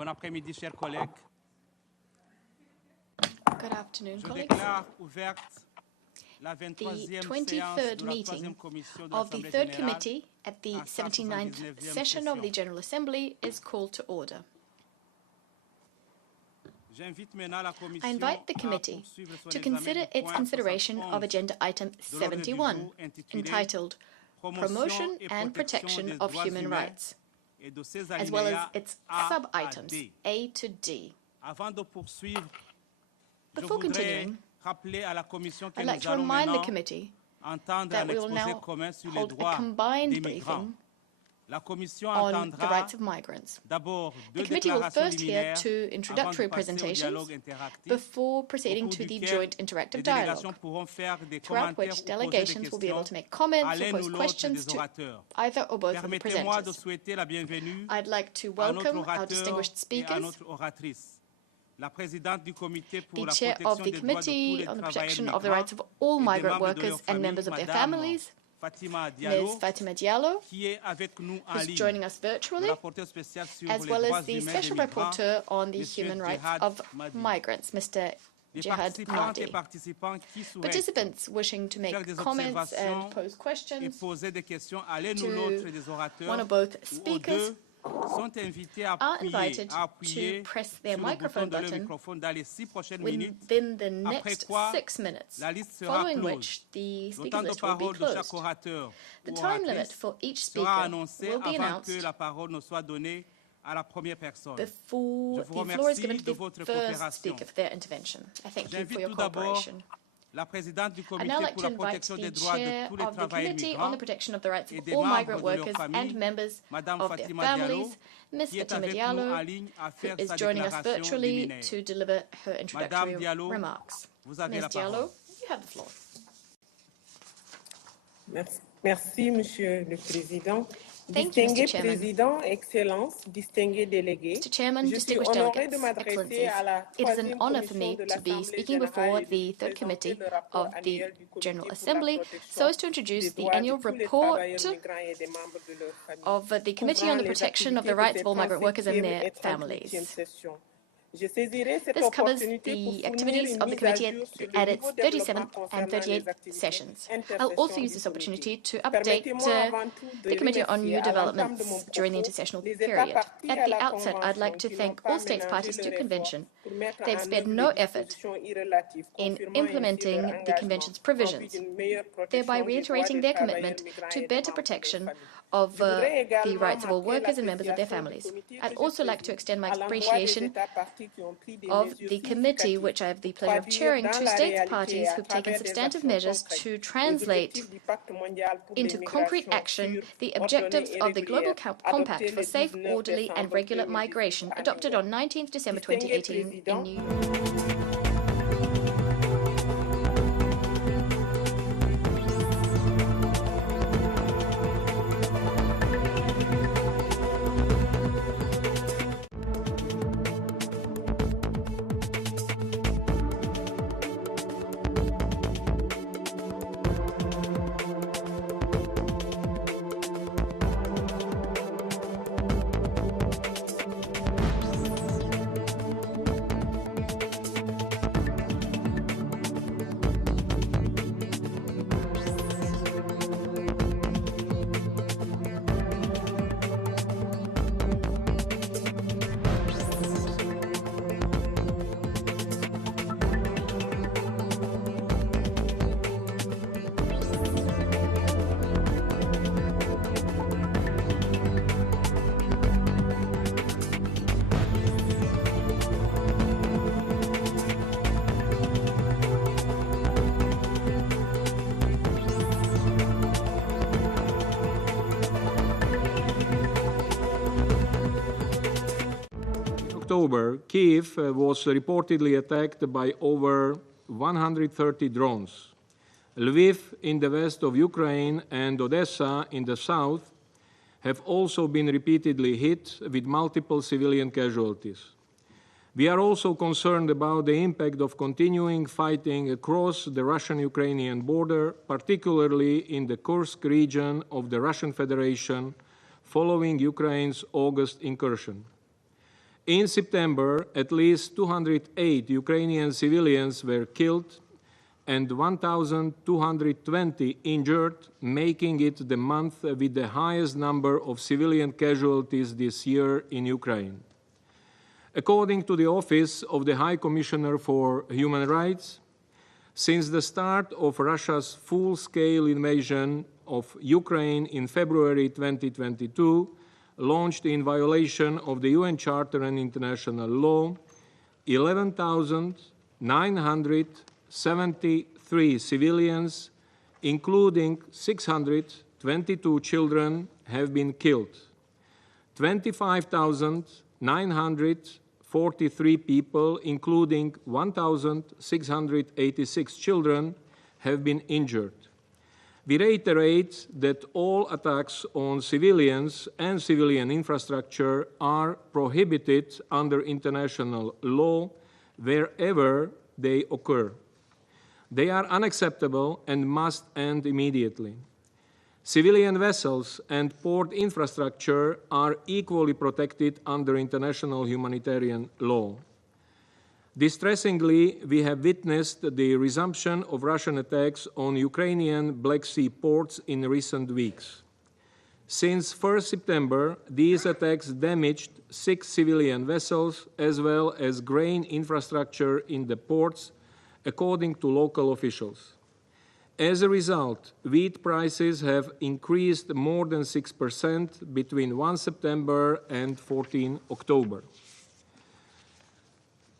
Bon après-midi, chers collègues. Good afternoon, Je colleagues. déclare ouverte la The 23e séance 23rd de la meeting 3e commission de of the l'Assemblée 3rd générale committee at the à sa 79th 79e session of the session. General Assembly is called to order. J'invite maintenant la I commission invite the à committee poursuivre son to examen consider du its point consideration 71 of agenda item de l'ordre du 71, jour intitulé entitled Promotion et and Protection des of droits Human humains Rights, et de ses as well as alinéas its A à sub-items D. A to D. Avant de poursuivre, je Before voudrais continuing, rappeler à la commission que I'd nous like to allons remind the maintenant committee entendre that un we will exposé now commun sur les hold a droits combined des migrants. briefing La commission on the entendra rights of migrants. d'abord The deux committee will déclarations first hear liminaires two avant introductory de passer au presentations dialogue interactif, before au proceeding cours to the duquel joint les interactive délégations dialogue, pourront faire des throughout commentaires which ou poser des delegations will be able questions to make à comments or l'un pose ou l'autre questions des to orateurs. either or both of the Permettez-moi de presenters. souhaiter la bienvenue I'd like to à notre welcome our orateur distinguished et à speakers, notre oratrice, la présidente du comité pour the la chair protection of the des droits de tous Committee les on the travailleurs protection of the migrants rights of all et des migrant membres de workers leur and famille, members of their Madame families, Fatima Ms. Diallo, Fatima Diallo, qui est avec nous en who's ligne. joining us Le virtually, rapporteur spécial sur as les well droits as the humains des Special migrants, Rapporteur on the Monsieur human rights Djihad of Mahdi. migrants, Mr. Les Jihad participantes et Mahdi. participants qui souhaitent Participants wishing to faire make des comments observations and pose et questions poser des questions à l'un ou to l'autre des orateurs one or both ou aux speakers deux sont invités à are appuyer, invited à appuyer to press their sur le bouton microphone de leur button microphone dans les 6 prochaines minutes, within the après next quoi 6 minutes, la liste sera following close. which the Le speakers temps de list will be parole de chaque closed. orateur The ou time limit oratrice for each sera speaker annoncé will be avant que announced la parole ne soit donnée à la première personne. before Je vous the floor is remercie given to de the votre first coopération. speaker for their intervention. I thank you for J'invite your tout d'abord cooperation. la présidente du I'd comité now like pour to la invite protection the des droits de chair tous les of the travailleurs Committee on migrants the Protection of the Rights et of des all membres migrant de leur workers famille, and members Madame of their Fatima families, Diallo, Ms. qui est Fatima avec nous en Diallo, ligne à who faire is sa joining us déclaration virtually liminaire. to deliver her introductory Madame Diallo, remarks. vous avez Ms. la parole. Diallo, you have the floor. Merci, Monsieur le Président. Thank you, Distingué Mr. Chairman. Président, Excellences, distingués délégués, Mr. Chairman, je suis distinguished honorée de delegates, m'adresser excellencies, à la it is an troisième honor for commission me de to be l'Assemblée speaking générale before et de the vous third présenter committee le rapport of the annuel du Comité General pour la Assembly protection so as to introduce des the droits de annual tous les report travailleurs migrants et des membres de leurs familles, of the Committee on the couvrant les Protection of the activités de Rights of all cette migrant workers and 37e their et 38e families. session. Je saisirai cette This covers opportunité pour the fournir activities une of the mise à committee jour sur le at niveau its de développement 37th and concernant les 38th activités sessions. I'll intersessions also use du this comité. opportunity to update Permettez-moi avant tout de the Committee on remercier New à l'entame de mon Developments during the propos intersessional les États period. parties At à the la outset, I'd like to Convention qui n'ont thank pas all states ménagé parties to leur effort convention. pour mettre They've en spared œuvre no les effort dispositions irrelatives, in confirmant ainsi leur implementing the engagement Convention's en vue provisions, d'une meilleure thereby protection des droits reiterating des their travailleurs commitment migrants to et des better membres de leurs protection familles. of Je voudrais the également rights of all marquer workers and members of their l'appréciation du families. comité I'd que je also like to préside extend my à l'endroit des appreciation États parties qui ont pris des of mesures the committee, significatives which I have the pour pleasure of traduire chairing, dans to la states réalité parties et à who've taken travers des substantive actions measures concrètes to les translate objectifs du Pacte mondial pour les into concrete migrations action sûres, the ordonnées objectives et of the Global régulières, Compact adopté for le safe, 19 orderly and décembre regular 2018 migration, à adopted New on York. 19th December Distingué 2018 in Président, New York. October, Kiev was reportedly attacked by over 130 drones. Lviv in the west of Ukraine and Odessa in the south have also been repeatedly hit with multiple civilian casualties. We are also concerned about the impact of continuing fighting across the Russian-Ukrainian border, particularly in the Kursk region of the Russian Federation, following Ukraine's August incursion. In September, at least 208 Ukrainian civilians were killed and 1,220 injured, making it the month with the highest number of civilian casualties this year in Ukraine. According to the Office of the High Commissioner for Human Rights, since the start of Russia's full-scale invasion of Ukraine in February 2022, launched in violation of the UN Charter and international law, 11,973 civilians, including 622 children, have been killed. 25,943 people, including 1,686 children, have been injured. We reiterate that all attacks on civilians and civilian infrastructure are prohibited under international law wherever they occur. They are unacceptable and must end immediately. Civilian vessels and port infrastructure are equally protected under international humanitarian law. Distressingly, we have witnessed the resumption of Russian attacks on Ukrainian Black Sea ports in recent weeks. Since 1 September, these attacks damaged 6 civilian vessels as well as grain infrastructure in the ports, according to local officials. As a result, wheat prices have increased more than 6% between 1 September and 14 October.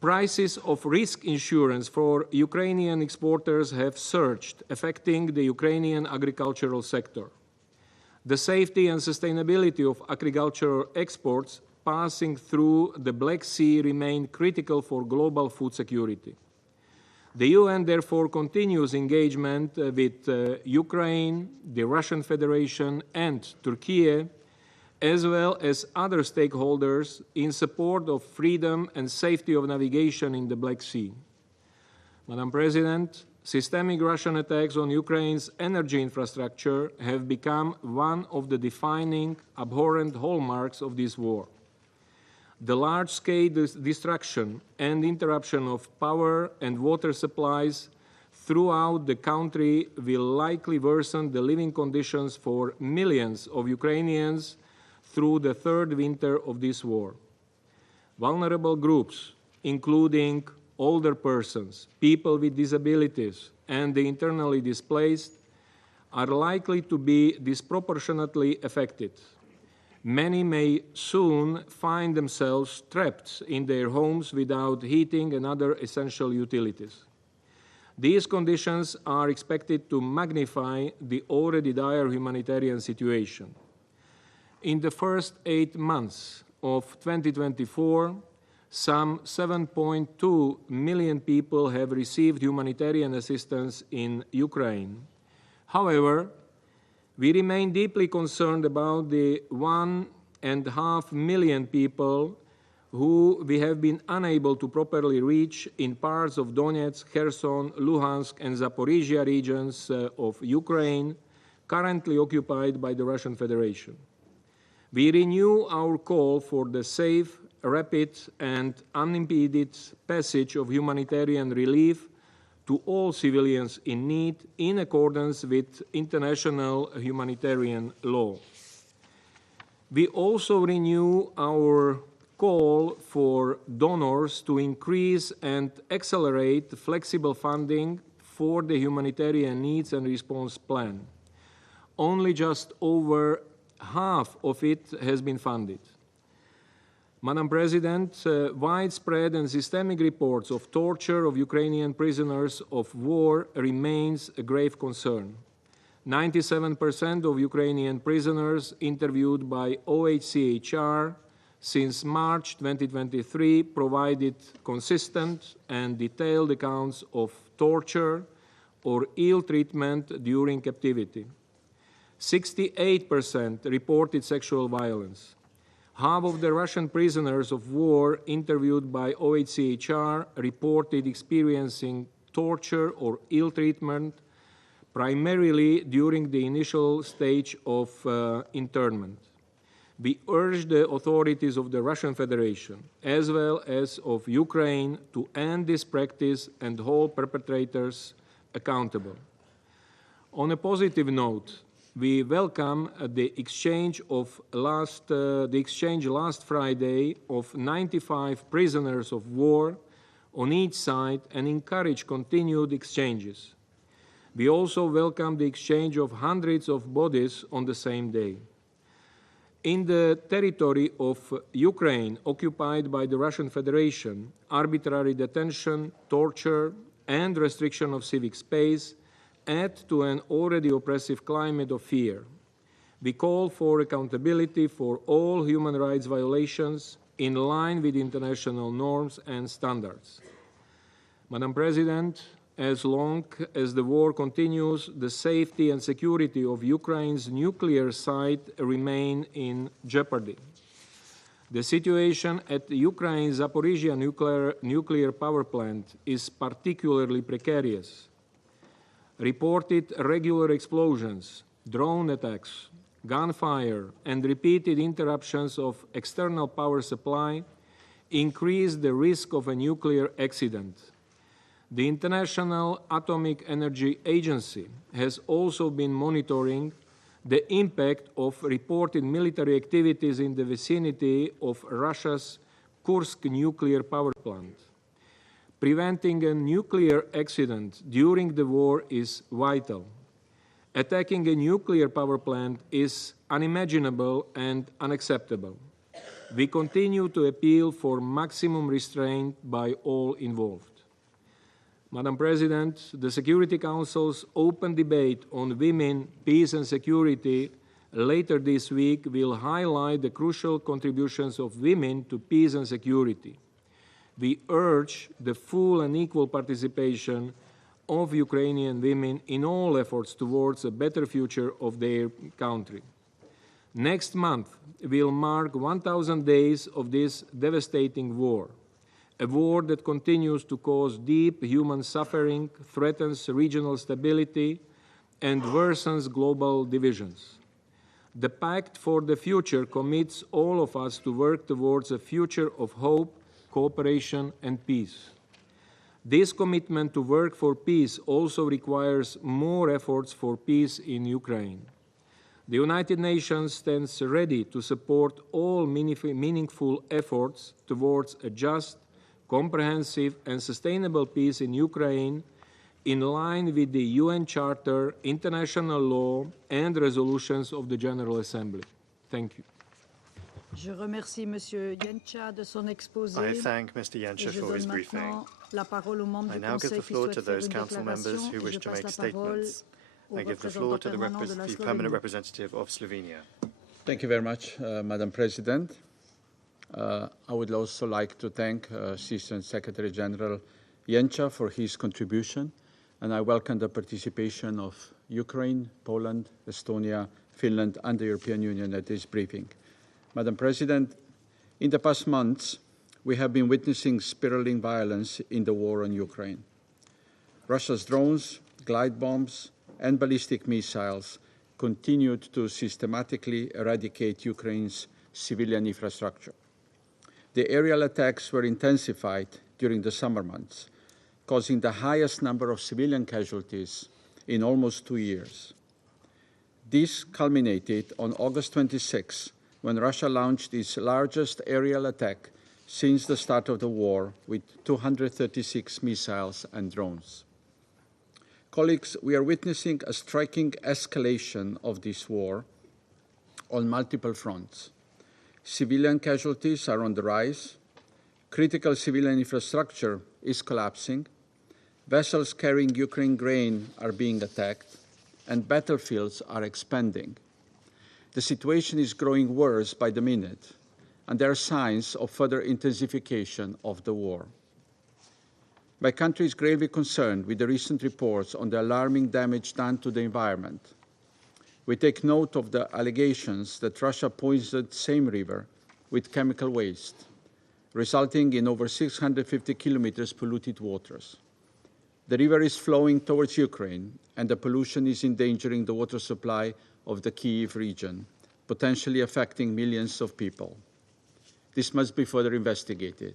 Prices of risk insurance for Ukrainian exporters have surged, affecting the Ukrainian agricultural sector. The safety and sustainability of agricultural exports passing through the Black Sea remain critical for global food security. The UN therefore continues engagement with Ukraine, the Russian Federation, and Turkey, as well as other stakeholders in support of freedom and safety of navigation in the Black Sea. Madam President, systemic Russian attacks on Ukraine's energy infrastructure have become one of the defining, abhorrent hallmarks of this war. The large-scale destruction and interruption of power and water supplies throughout the country will likely worsen the living conditions for millions of Ukrainians through the third winter of this war. Vulnerable groups, including older persons, people with disabilities, and the internally displaced, are likely to be disproportionately affected. Many may soon find themselves trapped in their homes without heating and other essential utilities. These conditions are expected to magnify the already dire humanitarian situation. In the first 8 months of 2024, some 7.2 million people have received humanitarian assistance in Ukraine. However, we remain deeply concerned about the 1.5 million people who we have been unable to properly reach in parts of Donetsk, Kherson, Luhansk, and Zaporizhia regions of Ukraine, currently occupied by the Russian Federation. We renew our call for the safe, rapid, and unimpeded passage of humanitarian relief to all civilians in need in accordance with international humanitarian law. We also renew our call for donors to increase and accelerate flexible funding for the humanitarian needs and response plan. Only just over half of it has been funded. Madam President, widespread and systemic reports of torture of Ukrainian prisoners of war remains a grave concern. 97% of Ukrainian prisoners interviewed by OHCHR since March 2023 provided consistent and detailed accounts of torture or ill treatment during captivity. 68% reported sexual violence. Half of the Russian prisoners of war interviewed by OHCHR reported experiencing torture or ill treatment, primarily during the initial stage of internment. We urge the authorities of the Russian Federation, as well as of Ukraine, to end this practice and hold perpetrators accountable. On a positive note, we welcome the exchange last Friday of 95 prisoners of war on each side and encourage continued exchanges. We also welcome the exchange of hundreds of bodies on the same day. In the territory of Ukraine occupied by the Russian Federation, arbitrary detention, torture, and restriction of civic space add to an already oppressive climate of fear. We call for accountability for all human rights violations in line with international norms and standards. Madam President, as long as the war continues, the safety and security of Ukraine's nuclear site remain in jeopardy. The situation at Ukraine's Zaporizhzhia nuclear power plant is particularly precarious. Reported regular explosions, drone attacks, gunfire, and repeated interruptions of external power supply increase the risk of a nuclear accident. The International Atomic Energy Agency has also been monitoring the impact of reported military activities in the vicinity of Russia's Kursk nuclear power plant. Preventing a nuclear accident during the war is vital. Attacking a nuclear power plant is unimaginable and unacceptable. We continue to appeal for maximum restraint by all involved. Madam President, the Security Council's open debate on women, peace and security later this week will highlight the crucial contributions of women to peace and security. We urge the full and equal participation of Ukrainian women in all efforts towards a better future of their country. Next month will mark 1,000 days of this devastating war, a war that continues to cause deep human suffering, threatens regional stability, and worsens global divisions. The Pact for the Future commits all of us to work towards a future of hope, cooperation, and peace. This commitment to work for peace also requires more efforts for peace in Ukraine. The United Nations stands ready to support all meaningful efforts towards a just, comprehensive, and sustainable peace in Ukraine in line with the UN Charter, international law, and resolutions of the General Assembly. Thank you. Je remercie Monsieur Yencha de son exposé. I thank Mr. Yencha for his briefing. I now give the floor to those council members who wish to make statements. I give the floor to the permanent representative of Slovenia. Thank you very much, Madam President. I would also like to thank Assistant Secretary General Yencha for his contribution, and I welcome the participation of Ukraine, Poland, Estonia, Finland, and the European Union at this briefing. Madam President, in the past months, we have been witnessing spiraling violence in the war on Ukraine. Russia's drones, glide bombs, and ballistic missiles continued to systematically eradicate Ukraine's civilian infrastructure. The aerial attacks were intensified during the summer months, causing the highest number of civilian casualties in almost 2 years. This culminated on August 26, when Russia launched its largest aerial attack since the start of the war with 236 missiles and drones. Colleagues, we are witnessing a striking escalation of this war on multiple fronts. Civilian casualties are on the rise, critical civilian infrastructure is collapsing, vessels carrying Ukraine grain are being attacked, and battlefields are expanding. The situation is growing worse by the minute, and there are signs of further intensification of the war. My country is gravely concerned with the recent reports on the alarming damage done to the environment. We take note of the allegations that Russia poisoned the same river with chemical waste, resulting in over 650 kilometers polluted waters. The river is flowing towards Ukraine, and the pollution is endangering the water supply of the Kyiv region, potentially affecting millions of people. This must be further investigated.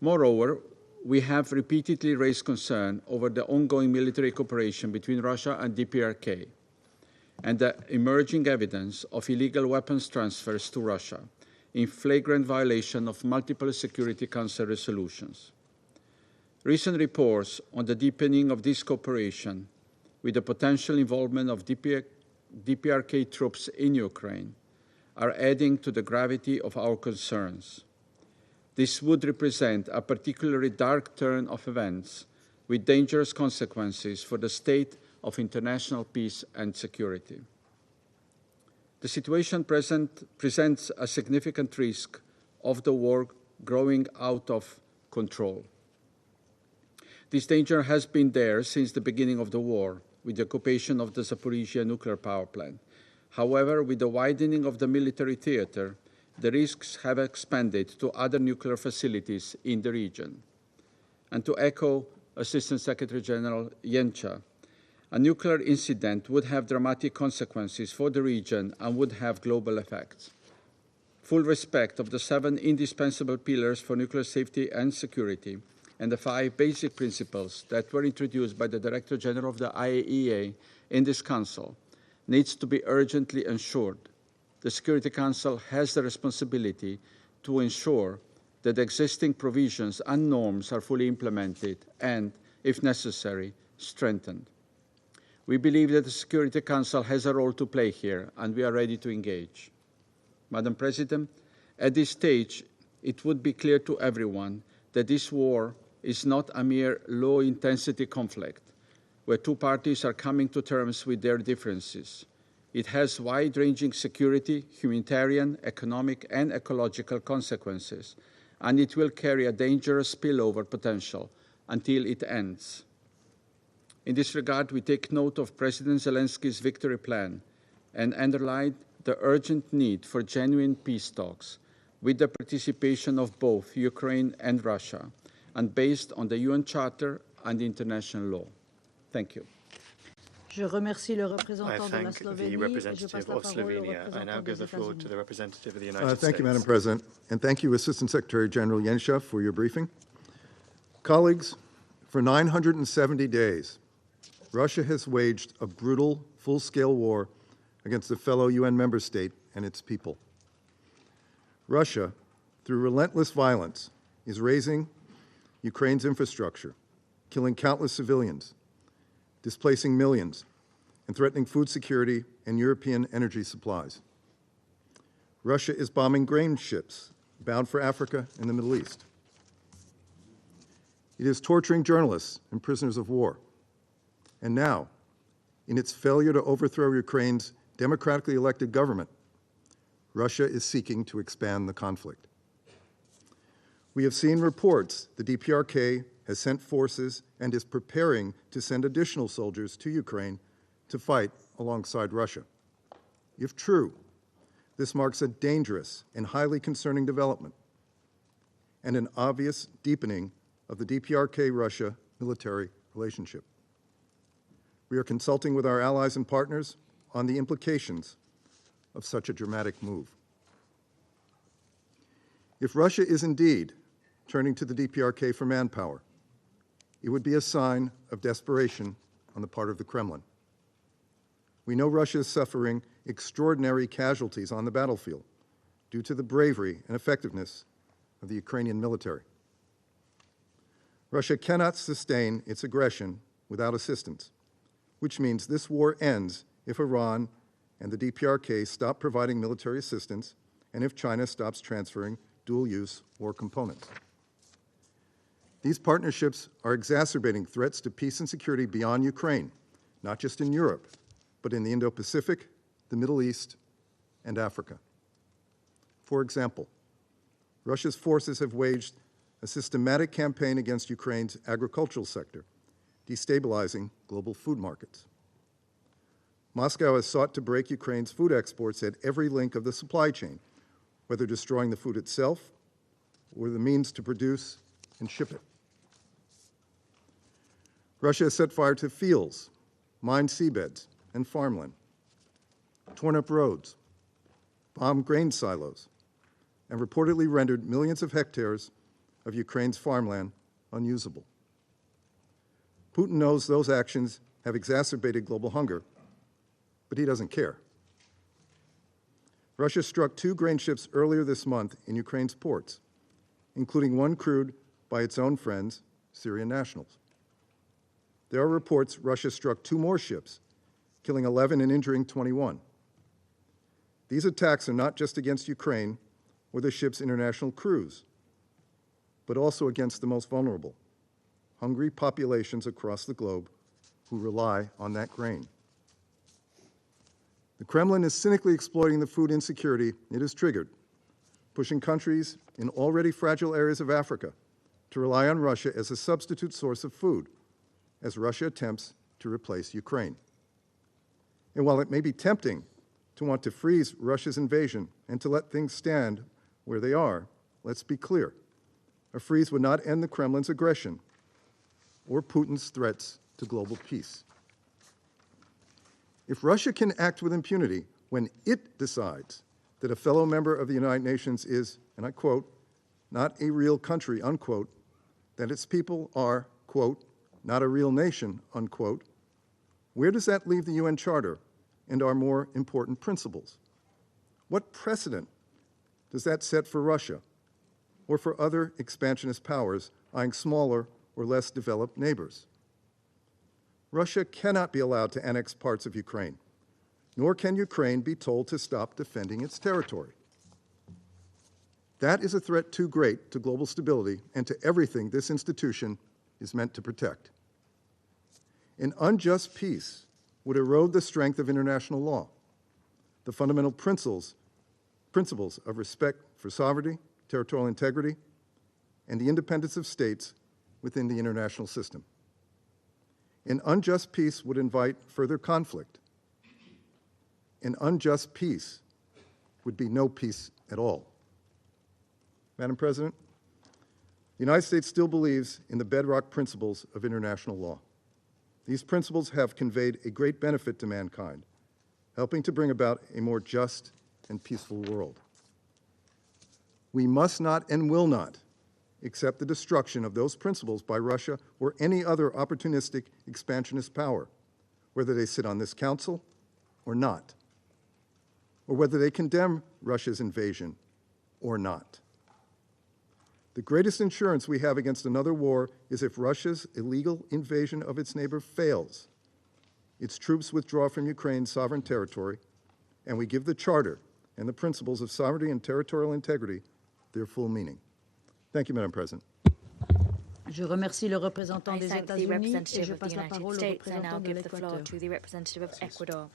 Moreover, we have repeatedly raised concern over the ongoing military cooperation between Russia and DPRK and the emerging evidence of illegal weapons transfers to Russia in flagrant violation of multiple Security Council resolutions. Recent reports on the deepening of this cooperation with the potential involvement of DPRK troops in Ukraine are adding to the gravity of our concerns. This would represent a particularly dark turn of events with dangerous consequences for the state of international peace and security. The situation presents a significant risk of the war growing out of control. This danger has been there since the beginning of the war, with the occupation of the Zaporizhia nuclear power plant. However, with the widening of the military theater, the risks have expanded to other nuclear facilities in the region. And to echo Assistant Secretary General Yencha, a nuclear incident would have dramatic consequences for the region and would have global effects. Full respect of the 7 indispensable pillars for nuclear safety and security and the 5 basic principles that were introduced by the Director General of the IAEA in this Council needs to be urgently ensured. The Security Council has the responsibility to ensure that existing provisions and norms are fully implemented and, if necessary, strengthened. We believe that the Security Council has a role to play here, and we are ready to engage. Madam President, at this stage, it would be clear to everyone that this war is not a mere low-intensity conflict, where 2 parties are coming to terms with their differences. It has wide-ranging security, humanitarian, economic, and ecological consequences, and it will carry a dangerous spillover potential until it ends. In this regard, we take note of President Zelensky's victory plan and underline the urgent need for genuine peace talks with the participation of both Ukraine and Russia, and based on the UN Charter and international law. Thank you. Je remercie le I représentant de la thank the Slovenie et je representative passe la of parole au Slovenia. I now représentant give des the floor to the États-Unis. representative of the United States. Thank you, Madam President, and thank you, Assistant Secretary General Yencha, for your briefing. Colleagues, for 970 days, Russia has waged a brutal, full-scale war against a fellow UN member state and its people. Russia, through relentless violence, is razing Ukraine's infrastructure, killing countless civilians, displacing millions, and threatening food security and European energy supplies. Russia is bombing grain ships bound for Africa and the Middle East. It is torturing journalists and prisoners of war. And now, in its failure to overthrow Ukraine's democratically elected government, Russia is seeking to expand the conflict. We have seen reports the DPRK has sent forces and is preparing to send additional soldiers to Ukraine to fight alongside Russia. If true, this marks a dangerous and highly concerning development and an obvious deepening of the DPRK-Russia military relationship. We are consulting with our allies and partners on the implications of such a dramatic move. If Russia is indeed turning to the DPRK for manpower, it would be a sign of desperation on the part of the Kremlin. We know Russia is suffering extraordinary casualties on the battlefield due to the bravery and effectiveness of the Ukrainian military. Russia cannot sustain its aggression without assistance, which means this war ends if Iran and the DPRK stop providing military assistance and if China stops transferring dual-use war components. These partnerships are exacerbating threats to peace and security beyond Ukraine, not just in Europe, but in the Indo-Pacific, the Middle East, and Africa. For example, Russia's forces have waged a systematic campaign against Ukraine's agricultural sector, destabilizing global food markets. Moscow has sought to break Ukraine's food exports at every link of the supply chain, whether destroying the food itself or the means to produce and ship it. Russia has set fire to fields, mined seabeds, and farmland. torn up roads, bombed grain silos, and reportedly rendered millions of hectares of Ukraine's farmland unusable. Putin knows those actions have exacerbated global hunger, but he doesn't care. Russia struck 2 grain ships earlier this month in Ukraine's ports, including one crewed by its own friends, Syrian nationals. There are reports Russia struck 2 more ships, killing 11 and injuring 21. These attacks are not just against Ukraine or the ship's international crews, but also against the most vulnerable, hungry populations across the globe who rely on that grain. The Kremlin is cynically exploiting the food insecurity it has triggered, pushing countries in already fragile areas of Africa to rely on Russia as a substitute source of food, as Russia attempts to replace Ukraine. And while it may be tempting to want to freeze Russia's invasion and to let things stand where they are, let's be clear. A freeze would not end the Kremlin's aggression or Putin's threats to global peace. If Russia can act with impunity when it decides that a fellow member of the United Nations is, and I quote, not a real country, unquote, that its people are, quote, not a real nation, unquote, where does that leave the UN Charter and our more important principles? What precedent does that set for Russia or for other expansionist powers eyeing smaller or less developed neighbors? Russia cannot be allowed to annex parts of Ukraine, nor can Ukraine be told to stop defending its territory. That is a threat too great to global stability and to everything this institution is meant to protect. An unjust peace would erode the strength of international law, the fundamental principles of respect for sovereignty, territorial integrity, and the independence of states within the international system. An unjust peace would invite further conflict. An unjust peace would be no peace at all. Madam President, the United States still believes in the bedrock principles of international law. These principles have conveyed a great benefit to mankind, helping to bring about a more just and peaceful world. We must not and will not accept the destruction of those principles by Russia or any other opportunistic expansionist power, whether they sit on this council or not, or whether they condemn Russia's invasion or not. The greatest insurance we have against another war is if Russia's illegal invasion of its neighbor fails, its troops withdraw from Ukraine's sovereign territory, and we give the Charter and the principles of sovereignty and territorial integrity their full meaning. Thank you, Madam President. Je remercie le représentant I des thank the États-Unis et representative je of the passe la United parole au States. I now représentant de give the floor l'Équateur. to the representative of Ecuador.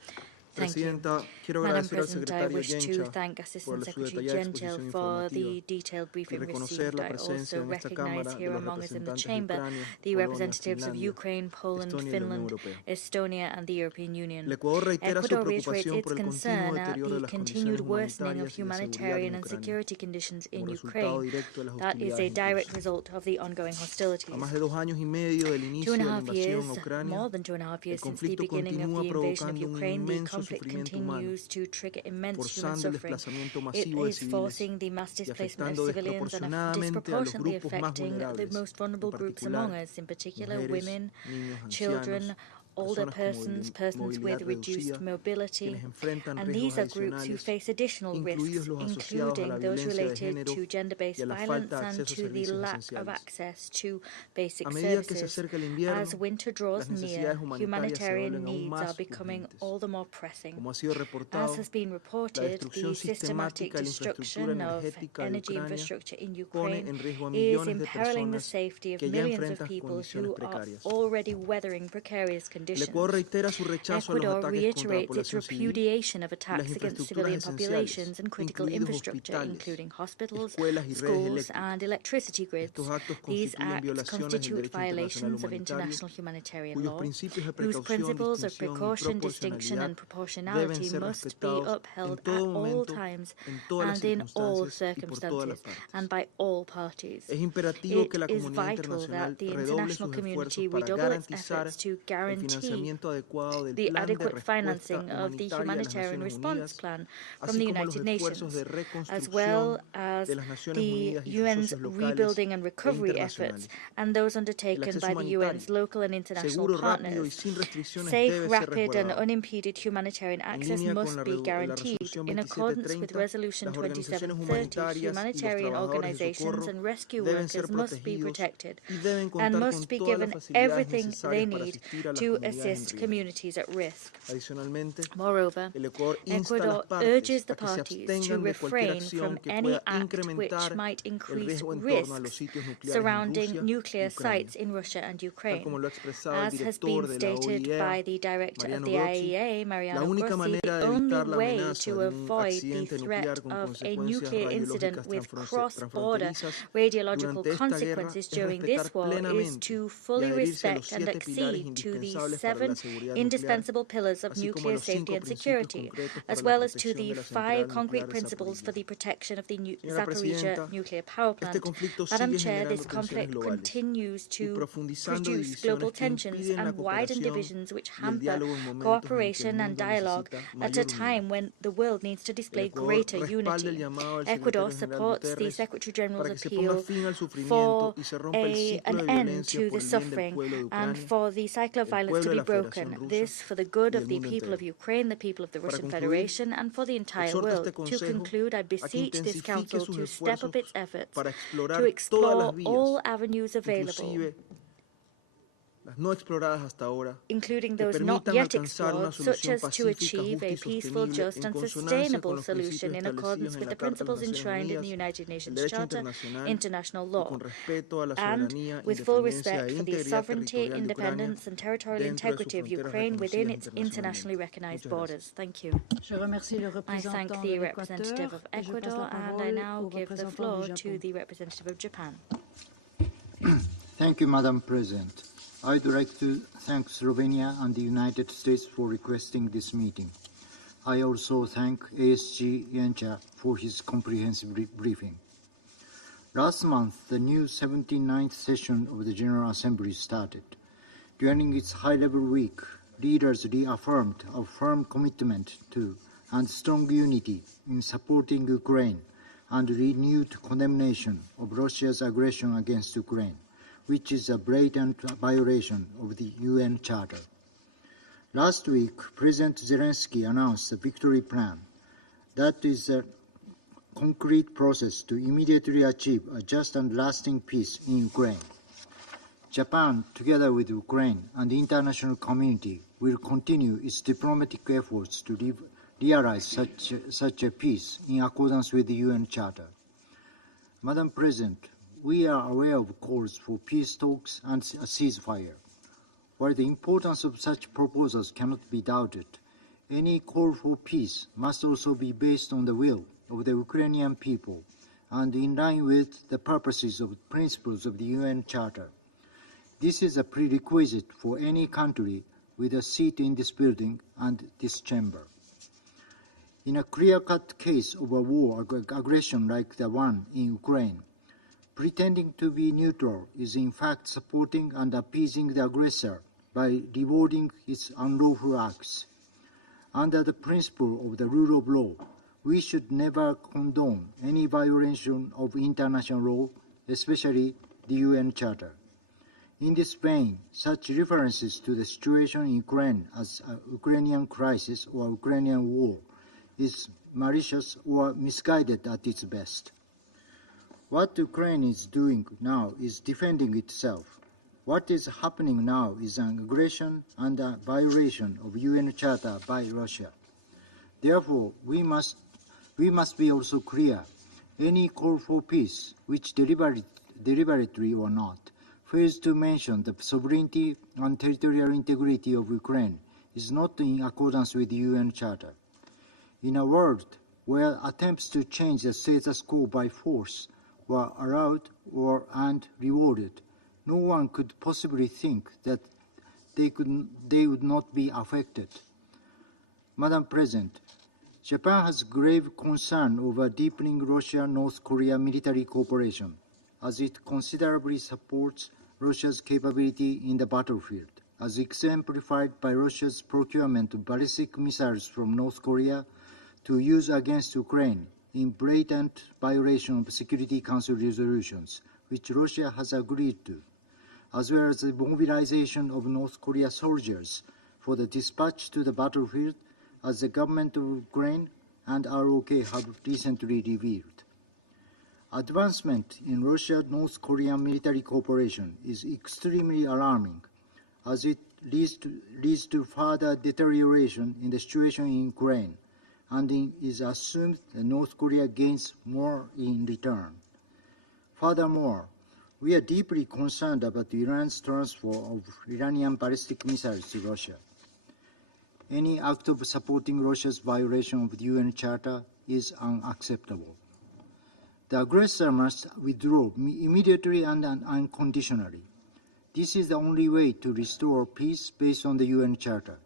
Thank you. Presidenta, quiero Madam agradecer al President, I secretario wish to Yencha thank por Assistant su Secretary detallada Gentil exposición for the informativa detailed y briefing reconocer received. la I presencia also en esta recognize Cámara here de los among us in the representantes de chamber Ucrania, the Polonia, representatives of Finlandia, Ukraine, Poland, Estonia y la Unión Finland, Europea. Estonia, and the European Union. El Ecuador reitera su Ecuador reiterates preocupación its por el continuo concern at deterioro de the las continued condiciones worsening humanitarias y de of seguridad humanitarian en and Ucrania, security conditions in como resultado Ukraine. directo de las That is a hostilidades en direct curso. result of the ongoing A hostilities. más de 2 años y medio del inicio de la invasión a Ucrania, More than 2.5 el years since the conflicto beginning of continúa the invasion of provocando un Ukraine, the inmenso conflict sufrimiento humano, continues to trigger immense human forzando el suffering. desplazamiento It masivo de is civiles forcing the mass y displacement afectando of civilians and desproporcionadamente a los disproportionately grupos más affecting the vulnerables, most vulnerable en groups among particular us, in particular mujeres, women, niños, children, ancianos, older personas con persons with movilidad reduced reducida, mobility, quienes enfrentan and riesgos these are groups who adicionales, face additional incluidos risks, los asociados a la including those violencia de related género to y gender-based a la violence falta de and acceso a to the servicios lack of esenciales. access to basic A medida que se services. acerca el invierno, As winter draws las near, necesidades humanitarias se humanitarian vuelven aún needs más are becoming urgentes. all the more pressing. Como ha sido As reportado, has been la reported, destrucción the systematic sistemática de la infraestructura destruction of energética de energy Ucrania infrastructure in pone Ukraine en riesgo a is millones de imperiling the personas safety of que ya millions of enfrentan people condiciones who are precarias. already weathering precarious El conditions. Ecuador reitera su rechazo a los Ecuador ataques contra la reiterates its población civil repudiation of y las attacks against infraestructuras civilian esenciales, populations and critical incluidos infrastructure, hospitales, including hospitals, escuelas y redes schools, eléctricas. and electricity grids. Estos actos These constituyen acts violaciones del constitute derecho internacional violations of humanitario, international humanitarian cuyos law, principios de whose precaución, principles of distinción y precaution, distinction, and proporcionalidad deben proportionality ser must be respetados en upheld at todo all momento, times en todas las and in all circunstancias y por todas las circumstances partes. and by all parties. Es imperativo It que la is comunidad vital internacional that the redoble international sus community esfuerzos para redouble its garantizar efforts to el guarantee financiamiento adecuado del the plan de adequate respuesta financing of the humanitaria de las humanitarian Naciones response Unidas, plan from así the como los United esfuerzos Nations, de as well reconstrucción as de las Naciones the Unidas y sus UN's socios locales rebuilding and e recovery efforts internacionales. and those El undertaken acceso by the humanitario, UN's local and international seguro, rápido y partners. sin restricciones Safe, debe ser rapid and resguardado. unimpeded humanitarian En access línea con must la be guaranteed resolución in accordance with 2730, Resolution las organizaciones 2730. humanitarias y los Humanitarian trabajadores de organizations socorro and rescue deben ser workers must be protegidos protected y deben and contar con must be todas las given facilidades everything they necesarias para need asistir a las to comunidades assist en riesgo. communities at risk. Adicionalmente, Moreover, el Ecuador insta a las Ecuador partes urges the a que se parties to abstengan de cualquier refrain from acción que any pueda act which incrementar might el increase riesgo en torno a los risks sitios nucleares en surrounding Rusia y nuclear Ucrania, sites in Russia and tal Ukraine, como lo ha expresado el as has director been de la stated OIEA, by the director of Mariano the Grossi. IAEA, La Mariano única Grossi. manera The de only evitar la way amenaza to de un avoid the accidente threat nuclear con of a consecuencias nuclear incident radiológicas with cross-border transfronterizas radiological durante esta guerra consequences es during respetar this war is plenamente to y fully adherirse a los respect and 7 pilares accede to the indispensables para 7 la seguridad nuclear, indispensable pillars of así como a nuclear los safety 5 and principios security, concretos as para la well as to protección the de la 5 central concrete nuclear principles for Zaporizhia. the protection of the Señora Zaporizhia Presidenta, nuclear power este plant. conflicto Madam sigue Chair, generando this tensiones conflict globales continues y to profundizando produce global divisiones que tensions impiden la and widen cooperación divisions which y el hamper diálogo en momentos en que el cooperation and mundo dialogue necesita at a mayor unidad. time when the world needs to El display Ecuador greater respalda el unity. llamado del Ecuador secretario general supports the Guterres Secretary General's para que se ponga appeal fin al sufrimiento for y se rompa el ciclo an de end violencia to por the el bien del suffering pueblo de and Ucrania, for the cycle of el violence pueblo to de be la Federación broken. Rusa This for the good y of el the mundo people of entero. Ukraine, the people of the Para Russian concluir, Federation, and for the entire exhorto a world. este To Consejo conclude, I a que beseech this intensifique Council sus to step up esfuerzos its efforts para to explorar todas las explore vías, all avenues available, inclusive las no exploradas hasta ahora, including que those not permitan yet alcanzar una explored, such solución as to pacífica, achieve justa y a peaceful, sostenible just en and consonancia con sustainable los principios solution in establecidos accordance en with la the Carta de las principles Naciones enshrined in the Unidas, United el Nations derecho Charter, internacional international y law, con respeto a la and soberanía, with full independencia respect e for the integridad sovereignty, territorial de Ucrania independence, and territorial dentro de sus integrity of fronteras Ukraine within reconocidas its internationally internacionalmente. recognized Muchas gracias. borders. Thank you. Je remercie le I thank représentant the de representative l'Équateur of et je passe Ecuador, la and I parole now au give the représentant floor du to Japon. the representative of Japan. Thank you, Madam President. I'd like to thank Slovenia and the United States for requesting this meeting. I also thank ASG Yencha for his comprehensive briefing. Last month, the new 79th session of the General Assembly started. During its high-level week, leaders reaffirmed a firm commitment to and strong unity in supporting Ukraine and renewed condemnation of Russia's aggression against Ukraine, which is a blatant violation of the UN Charter. Last week, President Zelensky announced a victory plan that is a concrete process to immediately achieve a just and lasting peace in Ukraine. Japan, together with Ukraine and the international community, will continue its diplomatic efforts to realize such a peace in accordance with the UN Charter. Madam President, we are aware of calls for peace talks and a ceasefire. While the importance of such proposals cannot be doubted, any call for peace must also be based on the will of the Ukrainian people and in line with the purposes of principles of the UN Charter. This is a prerequisite for any country with a seat in this building and this chamber. In a clear-cut case of a war aggression like the one in Ukraine, pretending to be neutral is in fact supporting and appeasing the aggressor by rewarding its unlawful acts. Under the principle of the rule of law, we should never condone any violation of international law, especially the UN Charter. In this vein, such references to the situation in Ukraine as a Ukrainian crisis or Ukrainian war is malicious or misguided at its best. What Ukraine is doing now is defending itself. What is happening now is an aggression and a violation of UN Charter by Russia. Therefore, we must be also clear. Any call for peace, which deliberately or not, fails to mention the sovereignty and territorial integrity of Ukraine is not in accordance with the UN Charter. In a world where attempts to change the status quo by force were allowed and rewarded, no one could possibly think that they would not be affected. Madam President, Japan has grave concern over deepening Russia-North Korea military cooperation, as it considerably supports Russia's capability in the battlefield. as exemplified by Russia's procurement of ballistic missiles from North Korea to use against Ukraine in blatant violation of Security Council resolutions, which Russia has agreed to, as well as the mobilization of North Korea soldiers for the dispatch to the battlefield, as the government of Ukraine and ROK have recently revealed. Advancement in Russia-North Korean military cooperation is extremely alarming, as it leads to further deterioration in the situation in Ukraine, and it is assumed that North Korea gains more in return. Furthermore, we are deeply concerned about Iran's transfer of Iranian ballistic missiles to Russia. Any act of supporting Russia's violation of the UN Charter is unacceptable. The aggressor must withdraw immediately and unconditionally. This is the only way to restore peace based on the UN Charter.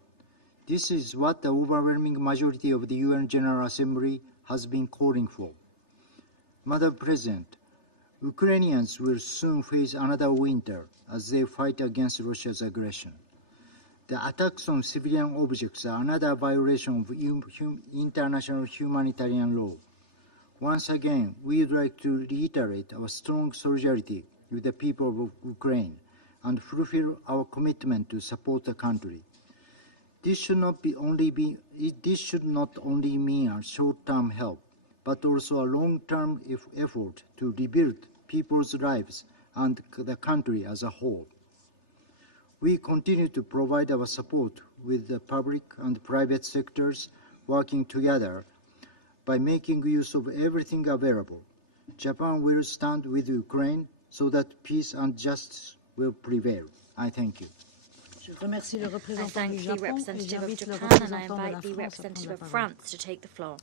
This is what the overwhelming majority of the UN General Assembly has been calling for. Madam President, Ukrainians will soon face another winter as they fight against Russia's aggression. The attacks on civilian objects are another violation of international humanitarian law. Once again, we would like to reiterate our strong solidarity with the people of Ukraine and fulfill our commitment to support the country. This should not only mean a short-term help, but also a long-term effort to rebuild people's lives and the country as a whole. We continue to provide our support with the public and private sectors working together by making use of everything available. Japan will stand with Ukraine so that peace and justice will prevail. I thank you. Je remercie le I représentant thank du the Japon et representative of j'invite le Japan and I représentant de la invite the France à representative prendre of la parole. France to take the floor.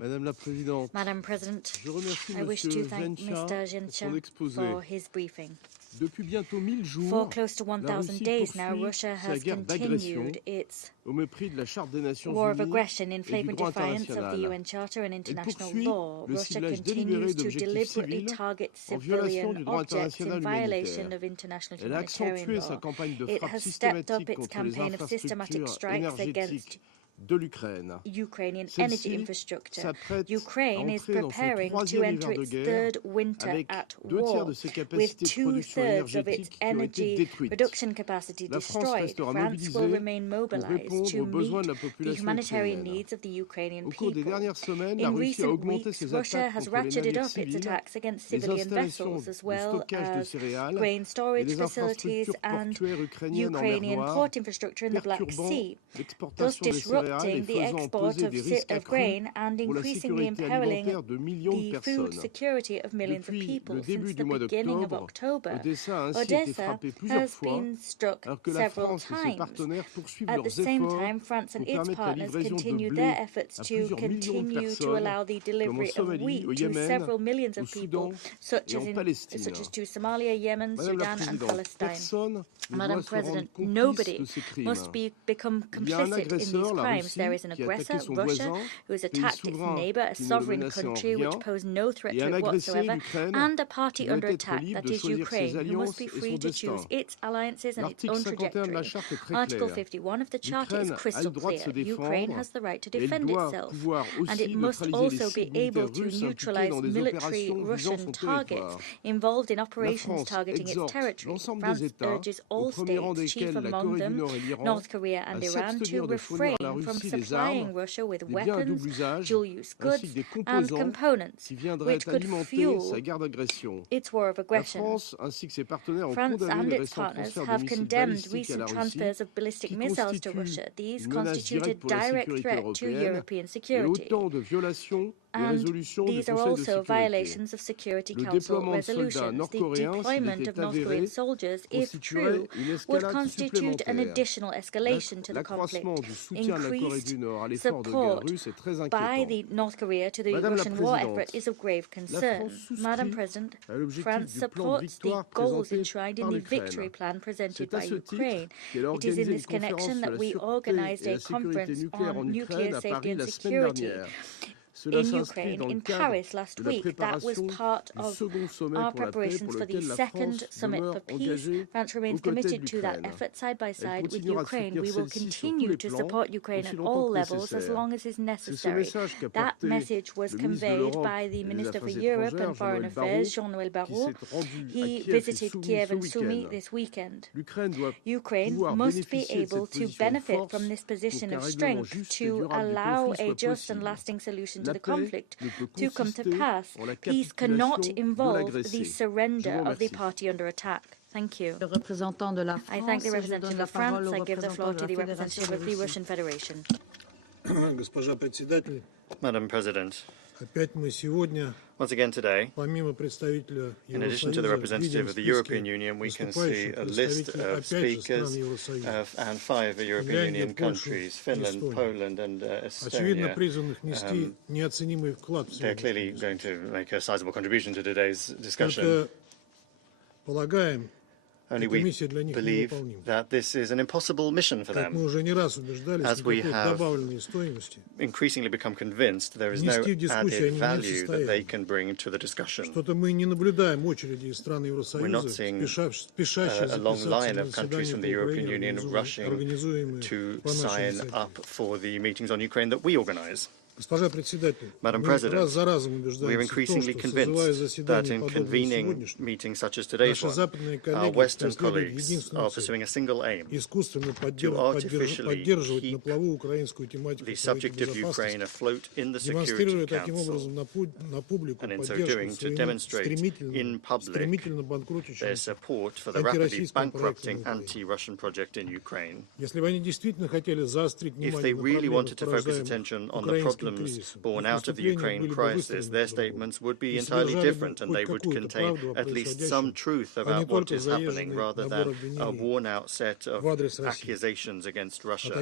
Madame la Présidente, Madam President, je remercie I wish to Monsieur thank Mr. Genscher pour Genscher son exposé. for his briefing. Depuis bientôt 1000 For jours, close to la 1,000 Russie days now, poursuit Russia sa has guerre d'agression continued its au mépris de la Charte des Nations war of Unies aggression in et du flagrant droit defiance of the international. UN Charter and international poursuit law. le Russia ciblage délibéré continues to d'objectifs deliberately civils target en violation civilian du droit objects in international violation humanitaire. of international Elle a humanitarian accentué sa law. campagne de It frappe has stepped up systématique its contre les campaign of systematic infrastructures strikes against énergétiques de l'Ukraine. Ukrainian energy Celle-ci infrastructure. s'apprête à Ukraine is entrer dans son preparing to troisième enter hiver de its guerre third winter avec at 2/3 war, de ses with capacités de production 2/3 of its énergétique qui ont été energy détruites. production capacity La France destroyed. restera France mobilisée will remain pour mobilized répondre to aux besoins de meet la the population humanitarian ukrainienne. needs of the Ukrainian Au cours des people. dernières semaines, la In Russie a recent augmenté weeks, ses Russia attaques has contre les ratcheted navires up its civils, attacks against les civilian installations vessels, as de well stockage de as céréales grain et storage les facilities infrastructures and portuaires ukrainiennes en mer Ukrainian Noire, port infrastructure in the Black perturbant Sea, thus l'exportation des céréales et disrupting the faisant export peser des risques of accrus grain and pour la increasingly sécurité imperiling alimentaire de millions de the food personnes. security of millions of Depuis people. le Since début the du mois beginning of d'octobre, October, Odessa a ainsi été Odessa frappée plusieurs has fois, been struck alors que la several France et ses times. partenaires poursuivent At the leurs same efforts time, France and pour its permettre la partners livraison de continue blé their efforts à to plusieurs millions de continue to personnes, allow the comme en delivery of Somalie, wheat au to Yémen, several millions au of people, Soudan such et en Palestine. as to Somalia, Yemen, Madame la Sudan, and Présidente, Palestine. personne ne Madam doit se rendre President, complice nobody de ces crimes. must become Il y a un complicit in these agresseur, la crimes. Russie, There is an qui a attaqué aggressor, son Russia, voisin, who has pays attacked its souverain neighbour, a qui ne le sovereign menaçait en country which rien, posed no threat et to un it agressé, whatsoever, l'Ukraine, and a qui party doit under être attack, libre that de is choisir ses Ukraine, who must be alliances et free son to destin. choose its alliances and its L'article own 51 de la trajectory. Charte est très Article clair. 51 of the Charter is L'Ukraine a crystal le droit de clear. se Ukraine défendre has the right to et elle defend doit itself, pouvoir and aussi it must neutraliser les also be sites able militaires to russes impliqués neutralize dans des military opérations visant Russian son targets territoire. involved in La operations France targeting its exhorte territory. l'ensemble France des États, urges au all premier rang states, chief desquels la among Corée du them, Nord et l'Iran, North Korea and à Iran, to s'abstenir de fournir à la refrain from Russie des supplying armes, Russia with des biens à weapons, double usage, dual-use ainsi que goods, des and composants components qui viendraient which could alimenter fuel sa guerre d'agression. its war of La aggression. France ainsi que ses partenaires ont France condamné and les its récents partners transferts de have missiles condemned balistiques à la recent Russie, transfers of ballistic qui missiles to constituent Russia. These une menace constitute a directe pour la direct sécurité threat to européenne European et security. autant de violations des And résolutions du these are Conseil de also sécurité. violations of Security Le Council déploiement de soldats resolutions. The nord-coréens, s'il deployment était of North avéré, Korean soldiers, if constituerait true, une would escalade constitute an supplémentaire. additional escalation to the conflict. L'accroissement du soutien de la Corée Increased du Nord à l'effort de guerre support russe est très by inquiétant. the North Korea to the Madame la Russian war Présidente, effort is of grave La concern. France Madam souscrit President, à l'objectif France du plan de supports the victoire goals présenté enshrined par in the l'Ukraine. victory plan presented C'est à by ce titre Ukraine. qu'elle a It is in organisé une this connection conférence sur that la we sûreté organized et a la sécurité conference nucléaire on en nuclear Ukraine à safety Paris and la semaine security dernière. in Ukraine, in Paris last week. That was part of our preparations for the second summit for peace. France remains committed to that effort side by side with Ukraine. We will continue to support Ukraine at all levels as long as is necessary. That message was conveyed by the Minister for Europe and Foreign Affairs, Jean-Noël Barrot. He visited Kiev and Sumy this weekend. Ukraine must be able to benefit from this position of strength to allow a just and lasting solution to the conflict to come to pass. Peace cannot involve the surrender of the party under attack. Thank you. I thank the representative of France. I give the floor to the representative of the Russian Federation. Madam President, once again today, in addition to the representative of the European Union, we can see a list of speakers and 5 European Union countries, Finland, Poland and Estonia. They're clearly going to make a sizable contribution to today's discussion. Only we believe that this is an impossible mission for them. As we have increasingly become convinced, there is no added value that they can bring to the discussion. We're not seeing a long line of countries from the European Union rushing to sign up for the meetings on Ukraine that we organize. Madam President, we are increasly convinced that in convening meetings such as today's one, our Western colleagues are pursuing a single aim: to artificially keep the subject of Ukraine afloat in the Security Council, and in so doing to demonstrate in public their support for the rapidly bankrupting anti-Russian project in Ukraine. If they really wanted to focus attention on the problems born out of the Ukraine crisis, their statements would be entirely different, and they would contain at least some truth about what is happening, rather than a worn-out set of accusations against Russia.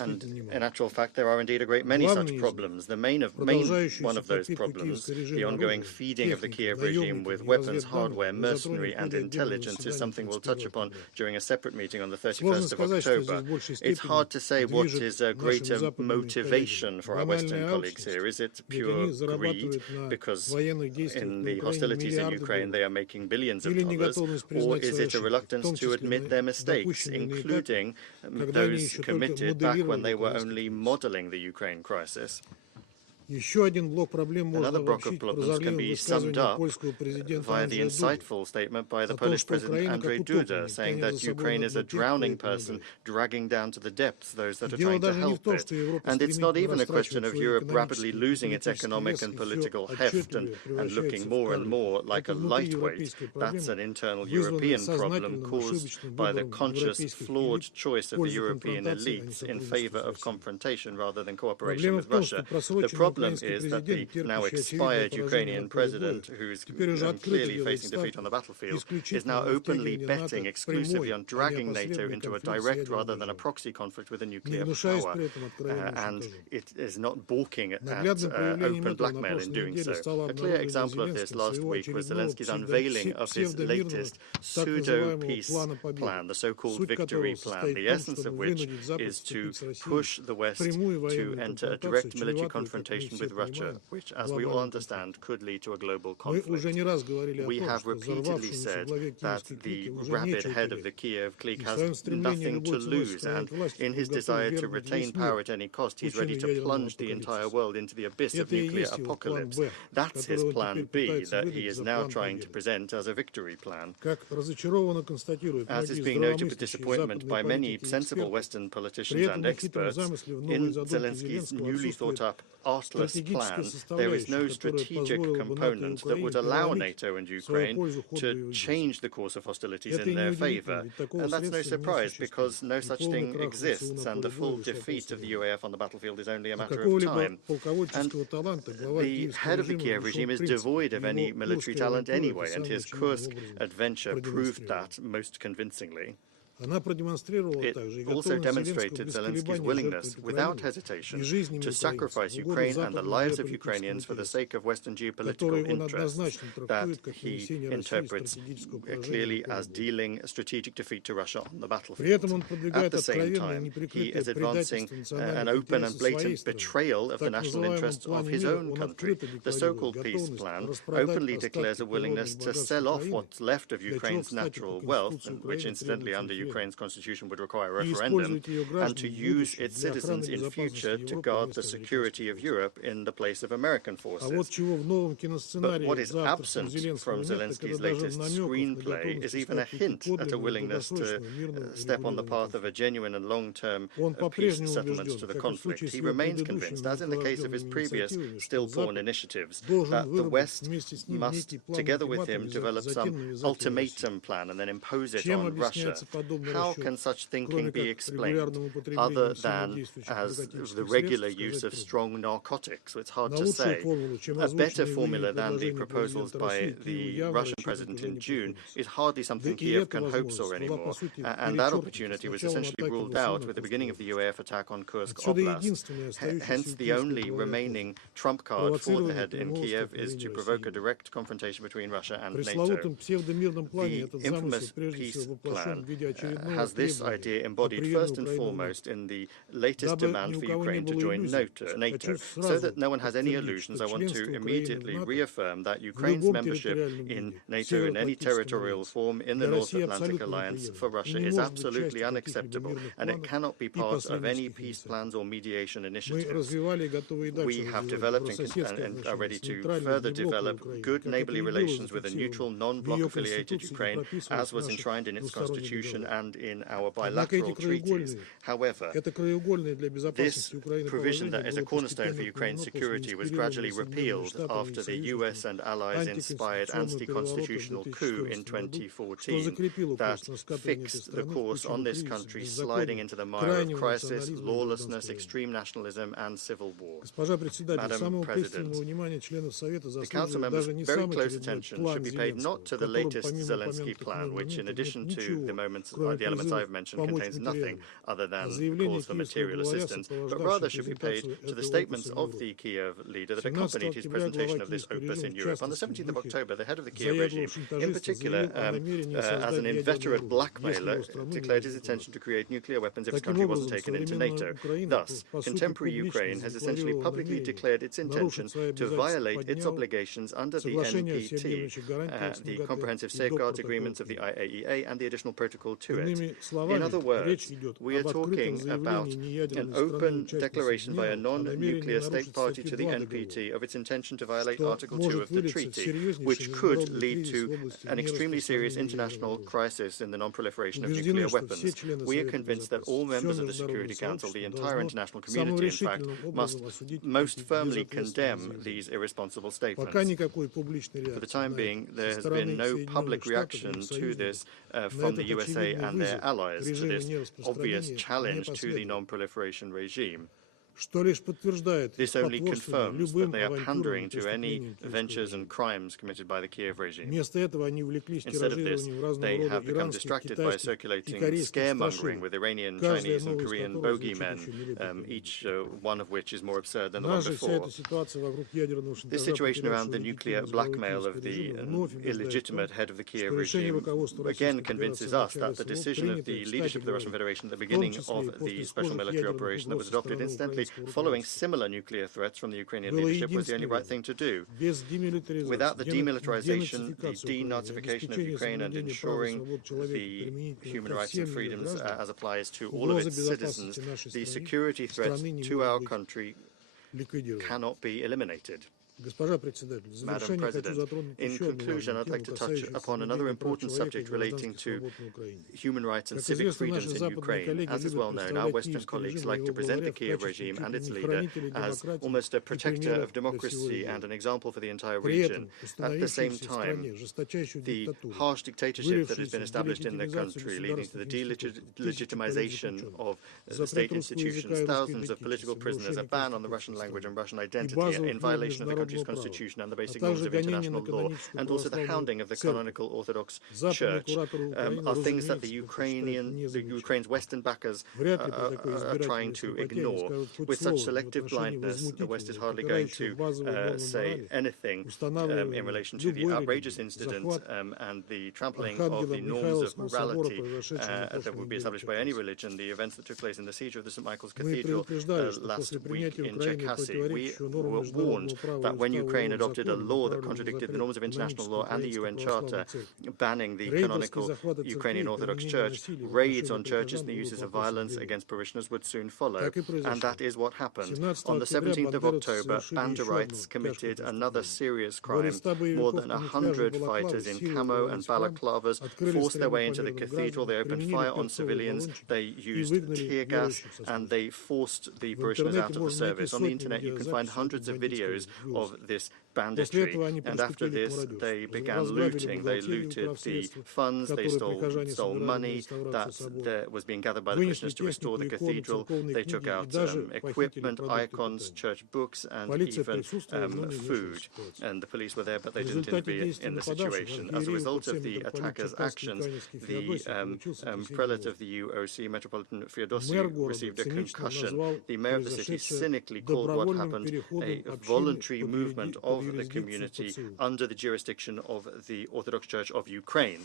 And in actual fact, there are indeed a great many such problems. The main one of those problems, the ongoing feeding of the Kiev regime with weapons, hardware, mercenary and intelligence, is something we'll touch upon during a separate meeting on the 31st of October. It's hard to say what is a greater motivation for our Western colleagues here. Is it pure greed, because in the hostilities in Ukraine they are making billions of dollars, or is it a reluctance to admit their mistakes, including those committed back when they were only modeling the Ukraine crisis? Another block of problems can be summed up via the insightful statement by the Polish President Andrzej Duda, saying that Ukraine is a drowning person dragging down to the depths those that are trying to help it. And it's not even a question of Europe rapidly losing its economic and political heft and looking more and more like a lightweight. That's an internal European problem caused by the conscious, flawed choice of the European elites in favor of confrontation rather than cooperation with Russia. The problem is that the now expired Ukrainian president, who's clearly facing defeat on the battlefield, is now openly betting exclusively on dragging NATO into a direct rather than a proxy conflict with a nuclear power. And it is not balking at open blackmail in doing so. A clear example of this last week was Zelensky's unveiling of his latest pseudo-peace plan, the so-called victory plan, the essence of which is to push the West to enter a direct military confrontation with Russia, which, as we all understand, could lead to a global conflict. We have repeatedly said that the rabid head of the Kiev clique has nothing to lose, and in his desire to retain power at any cost, he's ready to plunge the entire world into the abyss of nuclear apocalypse. That's his plan B, that he is now trying to present as a victory plan. As is being noted with disappointment by many sensible Western politicians and experts, in Zelensky's newly thought-up artless plan, there is no strategic component that would allow NATO and Ukraine to change the course of hostilities in their favor. And that's no surprise, because no such thing exists, and the full defeat of the UAF on the battlefield is only a matter of time. And the head of the Kiev regime is devoid of any military talent anyway, and his Kursk adventure proved that most convincingly. It also demonstrated Zelensky's willingness, without hesitation, to sacrifice Ukraine and the lives of Ukrainians for the sake of Western geopolitical interests that he interprets clearly as dealing strategic defeat to Russia on the battlefield. At the same time, he is advancing an open and blatant betrayal of the national interests of his own country. The so-called peace plan openly declares a willingness to sell off what's left of Ukraine's natural wealth, which incidentally under Ukraine's constitution would require a referendum, and to use its citizens in future to guard the security of Europe in the place of American forces. But what is absent from Zelensky's latest screenplay is even a hint at a willingness to step on the path of a genuine and long-term peace settlement to the conflict. He remains convinced, as in the case of his previous stillborn initiatives, that the West must, together with him, develop some ultimatum plan and then impose it on Russia. How can such thinking be explained other than as the regular use of strong narcotics? It's hard to say. A better formula than the proposals by the Russian president in June is hardly something Kiev can hope for anymore, and that opportunity was essentially ruled out with the beginning of the UAF attack on Kursk Oblast. Hence, the only remaining trump card for the head in Kiev is to provoke a direct confrontation between Russia and NATO. The infamous peace plan has this idea embodied first and foremost in the latest demand for Ukraine to join NATO. So that no one has any illusions, I want to immediately reaffirm that Ukraine's membership in NATO in any territorial form in the North Atlantic Alliance for Russia is absolutely unacceptable, and it cannot be part of any peace plans or mediation initiatives. We have developed and are ready to further develop good neighborly relations with a neutral, non-bloc affiliated Ukraine, as was enshrined in its constitution and in our bilateral treaties. However, this provision that is a cornerstone for Ukraine's security was gradually repealed after the US and allies-inspired anti-constitutional coup in 2014 that fixed the course on this country sliding into the mire of crisis, lawlessness, extreme nationalism and civil war. Madam President, the Council members' very close attention should be paid not to the latest Zelensky plan, which in addition to the elements I've mentioned contains nothing other than calls for material assistance, but rather should be paid to the statements of the Kiev leader that accompanied his presentation of this opus in Europe. On the 17th of October, the head of the Kiev regime, in particular, as an inveterate blackmailer, declared his intention to create nuclear weapons if his country wasn't taken into NATO. Thus, contemporary Ukraine has essentially publicly declared its intention to violate its obligations under the NPT, the Comprehensive Safeguards Agreements of the IAEA and the additional protocol to it. In other words, we are talking about an open declaration by a non-nuclear state party to the NPT of its intention to violate Article 2 of the treaty, which could lead to an extremely serious international crisis in the non-proliferation of nuclear weapons. We are convinced that all members of the Security Council, the entire international community, in fact, must most firmly condemn these irresponsible statements. For the time being, there has been no public reaction to this from the USA and their allies, to this obvious challenge to the non-proliferation regime. This only confirms that they are pandering to any ventures and crimes committed by the Kiev regime. Instead of this, they have become distracted by circulating scaremongering with Iranian, Chinese and Korean bogeymen, each one of which is more absurd than the one before. This situation around the nuclear blackmail of the illegitimate head of the Kiev regime again convinces us that the decision of the leadership of the Russian Federation at the beginning of the special military operation that was adopted instantly following similar nuclear threats from the Ukrainian leadership was the only right thing to do. Without the demilitarization, the denazification of Ukraine and ensuring the human rights and freedoms as applies to all of its citizens, the security threats to our country cannot be eliminated. Madam President, in conclusion, I'd like to touch upon another important subject relating to human rights and civic freedoms in Ukraine. As is well known, our Western colleagues like to present the Kiev regime and its leader as almost a protector of democracy and an example for the entire region. At the same time, the harsh dictatorship that has been established in the country, leading to the delegitimization of the state institutions, thousands of political prisoners, a ban on the Russian language and Russian identity in violation of the country's constitution and the basic norms of international law, and also the hounding of the canonical Orthodox Church, are things that the Ukraine's Western backers are trying to ignore. With such selective blindness, the West is hardly going to say anything in relation to the outrageous incident and the trampling of the norms of morality that would be established by any religion, the events that took place in the siege of the St. Michael's Cathedral last week in Cherkasy. We were warned that when Ukraine adopted a law that contradicted the norms of international law and the UN Charter, banning the canonical Ukrainian Orthodox Church, raids on churches and the uses of violence against parishioners would soon follow. And that is what happened. On the 17th of October, Banderites committed another serious crime. More than 100 fighters in camo and balaclavas forced their way into the cathedral. They opened fire on civilians. They used tear gas, and they forced the parishioners out of the service. On the internet, you can find hundreds of videos of this banditry. And after this, they began looting. They looted the funds. They stole money that was being gathered by the parishioners to restore the cathedral. They took out equipment, icons, church books, and even food. And the police were there, but they didn't intervene in the situation. As a result of the attackers' actions, the prelate of the UOC, Metropolitan Feodosy, received a concussion. The mayor of the city cynically called what happened a voluntary movement of the community under the jurisdiction of the Orthodox Church of Ukraine.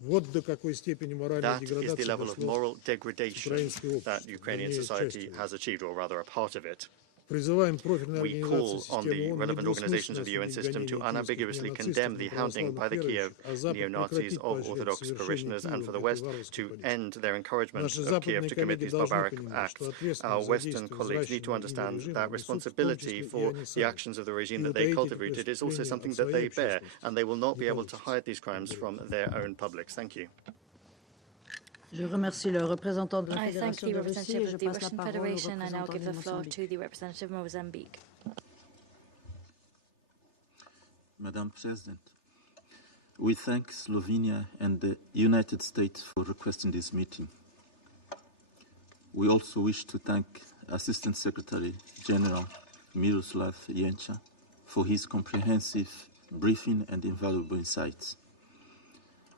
That is the level of moral degradation that Ukrainian society has achieved, or rather a part of it. We call on the relevant organizations of the UN system to unambiguously condemn the hounding by the Kiev neo-Nazis of Orthodox parishioners, and for the West to end their encouragement of Kiev to commit these barbaric acts. Our Western colleagues need to understand that responsibility for the actions of the regime that they cultivated is also something that they bear, and they will not be able to hide these crimes from their own publics. Thank you. Je remercie le représentant de la I thank Fédération the de Russie et representative je of the passe la Russian parole au Federation. I now représentant give de the floor Mozambique. to the representative of Mozambique. Madam President, we thank Slovenia and the United States for requesting this meeting. We also wish to thank Assistant Secretary General Miroslav Jenča for his comprehensive briefing and invaluable insights.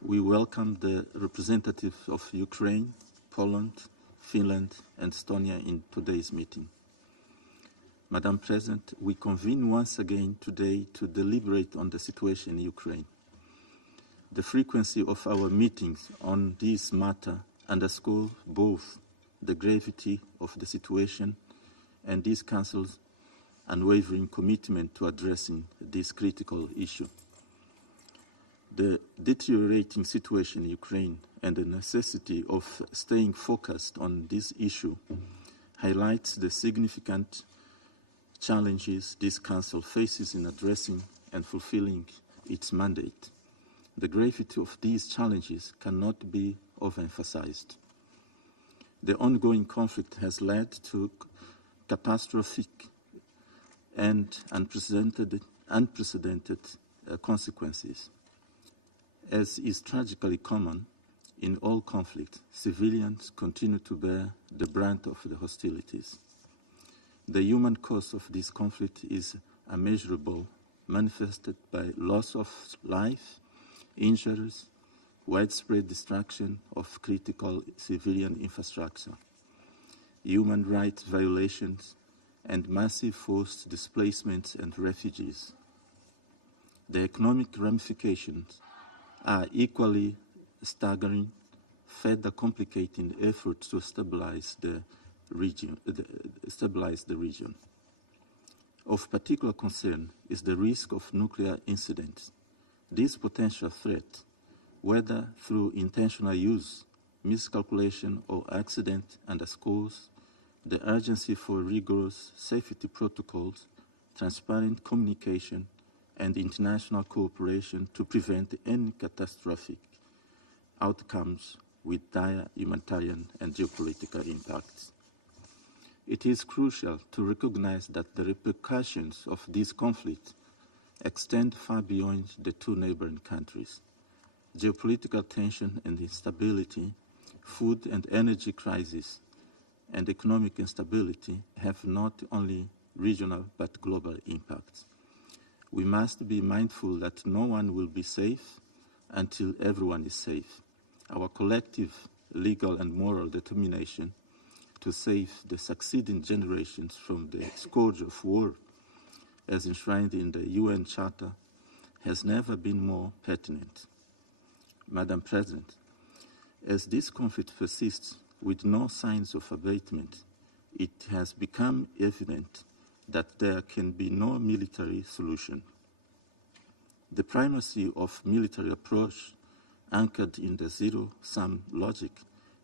We welcome the representatives of Ukraine, Poland, Finland, and Estonia in today's meeting. Madam President, we convene once again today to deliberate on the situation in Ukraine. The frequency of our meetings on this matter underscores both the gravity of the situation and this Council's unwavering commitment to addressing this critical issue. The deteriorating situation in Ukraine and the necessity of staying focused on this issue highlights the significant challenges this Council faces in addressing and fulfilling its mandate. The gravity of these challenges cannot be overemphasized. The ongoing conflict has led to catastrophic and unprecedented consequences. As is tragically common in all conflicts, civilians continue to bear the brunt of the hostilities. The human cost of this conflict is immeasurable, manifested by loss of life, injuries, widespread destruction of critical civilian infrastructure, human rights violations, and massive forced displacements and refugees. The economic ramifications are equally staggering, further complicating efforts to stabilize the region. Of particular concern is the risk of nuclear incidents. This potential threat, whether through intentional use, miscalculation, or accident, underscores the urgency for rigorous safety protocols, transparent communication, and international cooperation to prevent any catastrophic outcomes with dire humanitarian and geopolitical impacts. It is crucial to recognize that the repercussions of this conflict extend far beyond the two neighboring countries. Geopolitical tension and instability, food and energy crisis, and economic instability have not only regional but global impacts. we must be mindful that no one will be safe until everyone is safe. Our collective legal and moral determination to save the succeeding generations from the scourge of war, as enshrined in the UN Charter, has never been more pertinent. Madam President, as this conflict persists with no signs of abatement, it has become evident that there can be no military solution. The primacy of military approach anchored in the zero-sum logic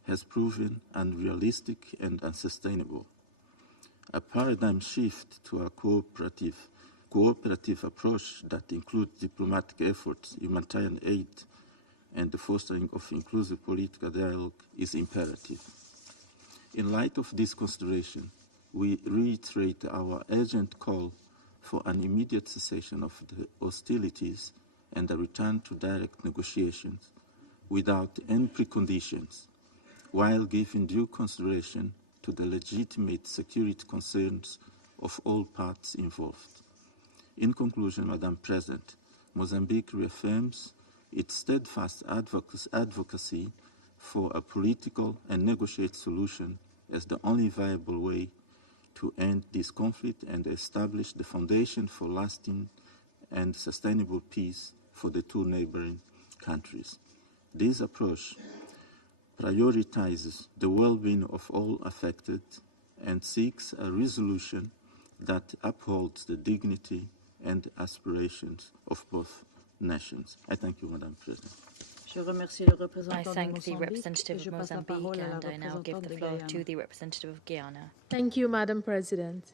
has proven unrealistic and unsustainable. A paradigm shift to a cooperative approach that includes diplomatic efforts, humanitarian aid, and the fostering of inclusive political dialogue is imperative. In light of this consideration, we reiterate our urgent call for an immediate cessation of the hostilities and a return to direct negotiations without any preconditions, while giving due consideration to the legitimate security concerns of all parties involved. In conclusion, Madam President, Mozambique reaffirms its steadfast advocacy for a political and negotiated solution as the only viable way to end this conflict and establish the foundation for lasting and sustainable peace for the two neighboring countries. This approach prioritizes the well-being of all affected and seeks a resolution that upholds the dignity and aspirations of both nations. I thank you, Madam President. I thank the representative of Mozambique, and I now give the floor to the representative of Guyana. Thank you, Madam President.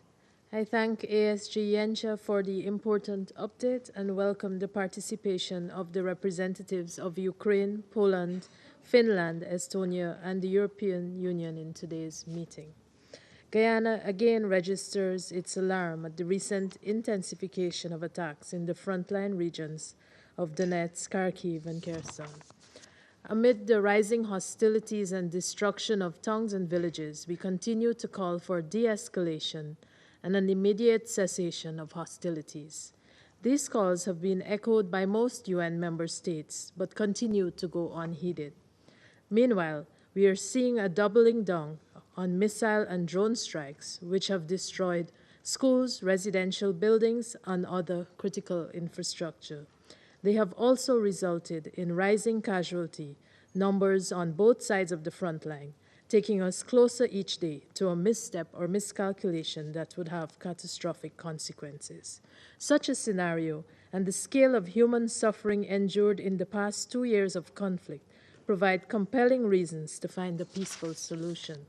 I thank ASG Yencha for the important update and welcome the participation of the representatives of Ukraine, Poland, Finland, Estonia, and the European Union in today's meeting. Guyana again registers its alarm at the recent intensification of attacks in the frontline regions of Donetsk, Kharkiv, and Kherson. Amid the rising hostilities and destruction of towns and villages, we continue to call for de-escalation and an immediate cessation of hostilities. These calls have been echoed by most UN member states, but continue to go unheeded. Meanwhile, we are seeing a doubling down on missile and drone strikes, which have destroyed schools, residential buildings, and other critical infrastructure. They have also resulted in rising casualty numbers on both sides of the front line, taking us closer each day to a misstep or miscalculation that would have catastrophic consequences. Such a scenario and the scale of human suffering endured in the past 2 years of conflict provide compelling reasons to find a peaceful solution.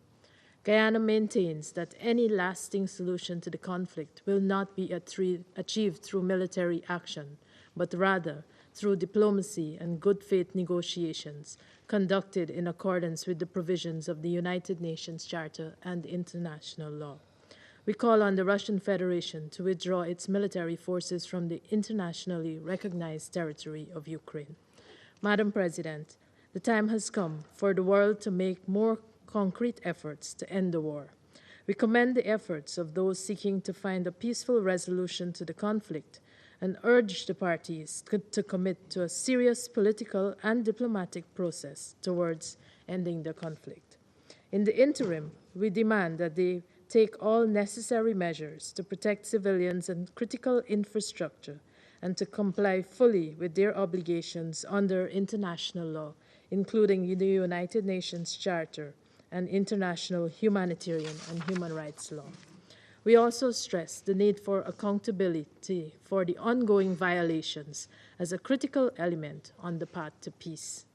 Guyana maintains that any lasting solution to the conflict will not be achieved through military action, but rather through diplomacy and good faith negotiations conducted in accordance with the provisions of the United Nations Charter and international law. We call on the Russian Federation to withdraw its military forces from the internationally recognized territory of Ukraine. Madam President, the time has come for the world to make more concrete efforts to end the war. We commend the efforts of those seeking to find a peaceful resolution to the conflict and urge the parties to commit to a serious political and diplomatic process towards ending the conflict. In the interim, we demand that they take all necessary measures to protect civilians and critical infrastructure and to comply fully with their obligations under international law, including the United Nations Charter and international humanitarian and human rights law. We also stress the need for accountability for the ongoing violations as a critical element on the path to peace.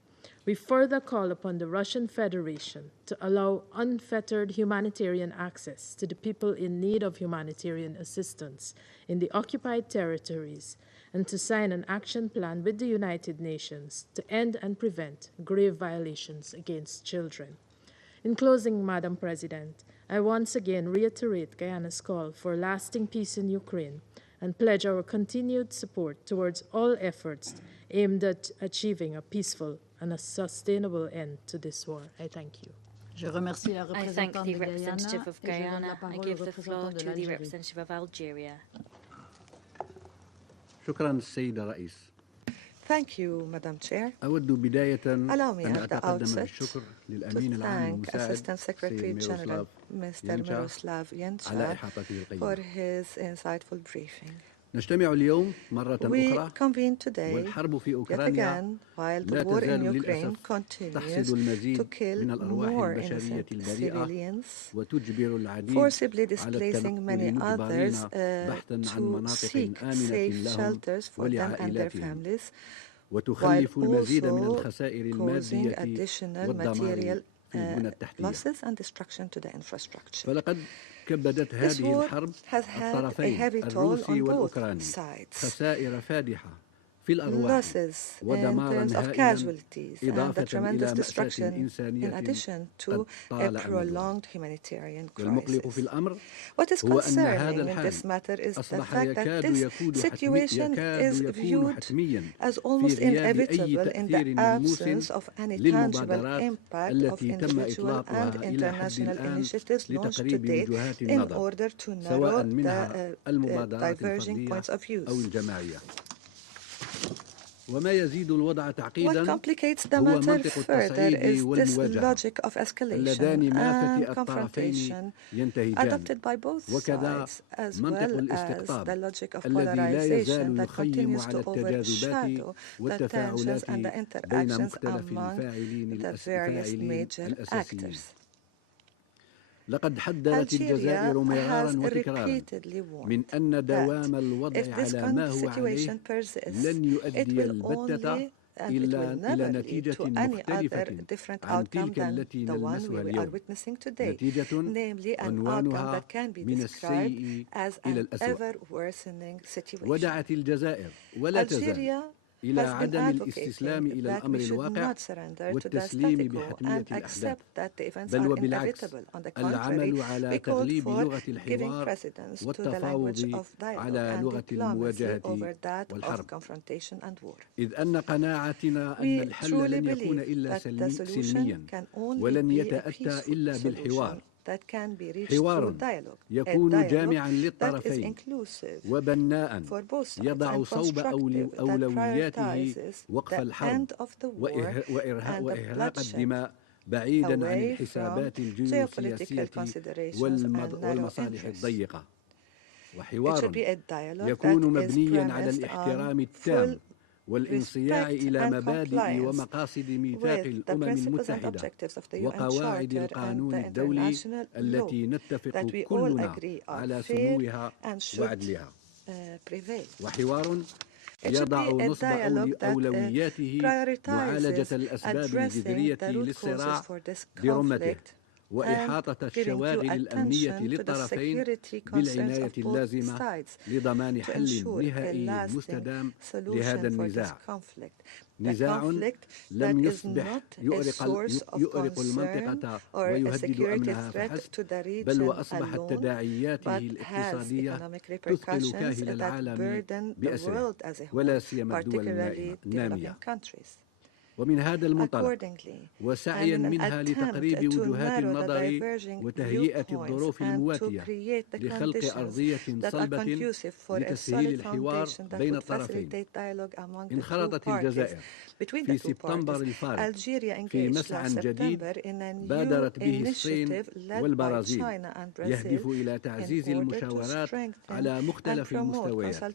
We further call upon the Russian Federation to allow unfettered humanitarian access to the people in need of humanitarian assistance in the occupied territories and to sign an action plan with the United Nations to end and prevent grave violations against children. In closing, Madam President, I once again reiterate Guyana's call for lasting peace in Ukraine and pledge our continued support towards all efforts aimed at achieving a peaceful and a sustainable end to this war. I thank you. I thank the representative of Guyana. I give the floor to the representative of Algeria. شكرا السيدة الرئيس. Thank you, Madam Chair. أود بداية Allow me أن at the أتقدم outset بالشكر to للأمين العام thank المساعد Assistant Secretary السيد General ميروسلاف Mr. Miroslav على Yenchar إحاطته for القيمة. his insightful briefing. نجتمع اليوم مرة We أخرى convene today والحرب في yet أوكرانيا again while the لا war in تزال Ukraine للأسف continues تحصد to المزيد kill من الأرواح more البشرية innocent البريئة civilians, وتجبر العديد forcibly على displacing many التنقل others مجبرين بحثا عن to مناطق seek آمنة safe لهم shelters for them and their ولعائلاتهم families, وتخلف while المزيد من also الخسائر causing المادية additional والدمار material في البنى التحتية. losses and destruction to the infrastructure. فلقد كبدت هذه الحرب الطرفين الروسي والأوكراني خسائر فادحة في الأرواح ودمارا هائلا إضافة إلى مأساة إنسانية قد طال أمدها. والمقلق في الأمر هو أن هذا الحال أصبح يكاد يكون حتميا في غياب أي تأثير ملموس للمبادرات التي تم إطلاقها إلى حد الآن لتقريب وجهات النظر سواء منها المبادرات الفردية أو الجماعية. وما يزيد الوضع تعقيدا هو منطق التصعيد والمواجهة اللذان ما فتئ الطرفين ينتهجان، وكذا منطق الاستقطاب الذي لا يزال يخيم على التجاذبات والتفاعلات بين مختلف الفاعلين الأساسيين. لقد حذرت الجزائر مرارا وتكرارا من أن دوام الوضع على ما هو عليه لن يؤدي البتة إلى نتيجة مختلفة عن تلك التي نلمسها اليوم، نتيجة عنوانها من السيء إلى الأسوأ. ودعت الجزائر ولا تزال إلى عدم الاستسلام إلى الأمر الواقع والتسليم بحتمية الأحداث، بل وبالعكس العمل على تغليب لغة الحوار والتفاوض على لغة المواجهة والحرب، إذ أن قناعتنا أن الحل لن يكون إلا سلميا ولن يتأتى إلا بالحوار، حوار يكون جامعا للطرفين وبناء يضع صوب أولوياته وقف الحرب وإرهاق الدماء بعيدا عن الحسابات الجيوسياسية والمصالح الضيقة، وحوار يكون مبنيا على الاحترام التام والانصياع إلى مبادئ ومقاصد ميثاق الأمم المتحدة وقواعد القانون الدولي التي نتفق كلنا على سموها وعدلها، وحوار يضع نصب أولوياته معالجة الأسباب الجذرية للصراع برمته وإحاطة الشواغل الأمنية للطرفين بالعناية اللازمة لضمان حل نهائي مستدام لهذا النزاع، نزاع لم يصبح يؤرق المنطقة ويهدد أمنها فحسب، بل وأصبحت تداعياته الاقتصادية تثقل كاهل العالم بأسره ولا سيما الدول النامية. ومن هذا المنطلق وسعيا منها لتقريب وجهات النظر وتهيئة الظروف المواتية لخلق أرضية صلبة لتسهيل الحوار بين الطرفين، انخرطت الجزائر في سبتمبر الفارط في مسعى جديد بادرت به الصين والبرازيل يهدف إلى تعزيز المشاورات على مختلف المستويات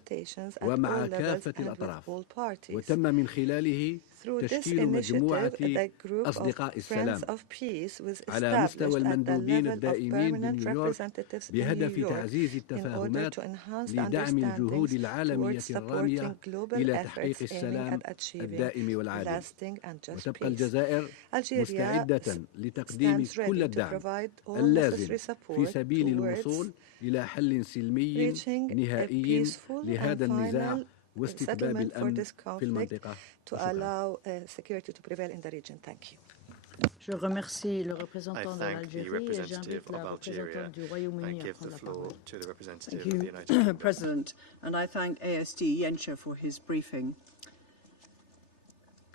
ومع كافة الأطراف، وتم من خلاله تشكيل مجموعة أصدقاء السلام على مستوى المندوبين الدائمين من نيويورك بهدف تعزيز التفاهمات لدعم الجهود العالمية الرامية إلى تحقيق السلام الدائم والعادل. وتبقى الجزائر مستعدة لتقديم كل الدعم اللازم في سبيل الوصول إلى حل سلمي نهائي لهذا النزاع واستتباب الأمن في المنطقة. Je remercie le représentant de l'Algérie et j'invite la représentante du Royaume-Uni à prendre la parole. Thank you, President, and I thank ASG Yencha for his briefing.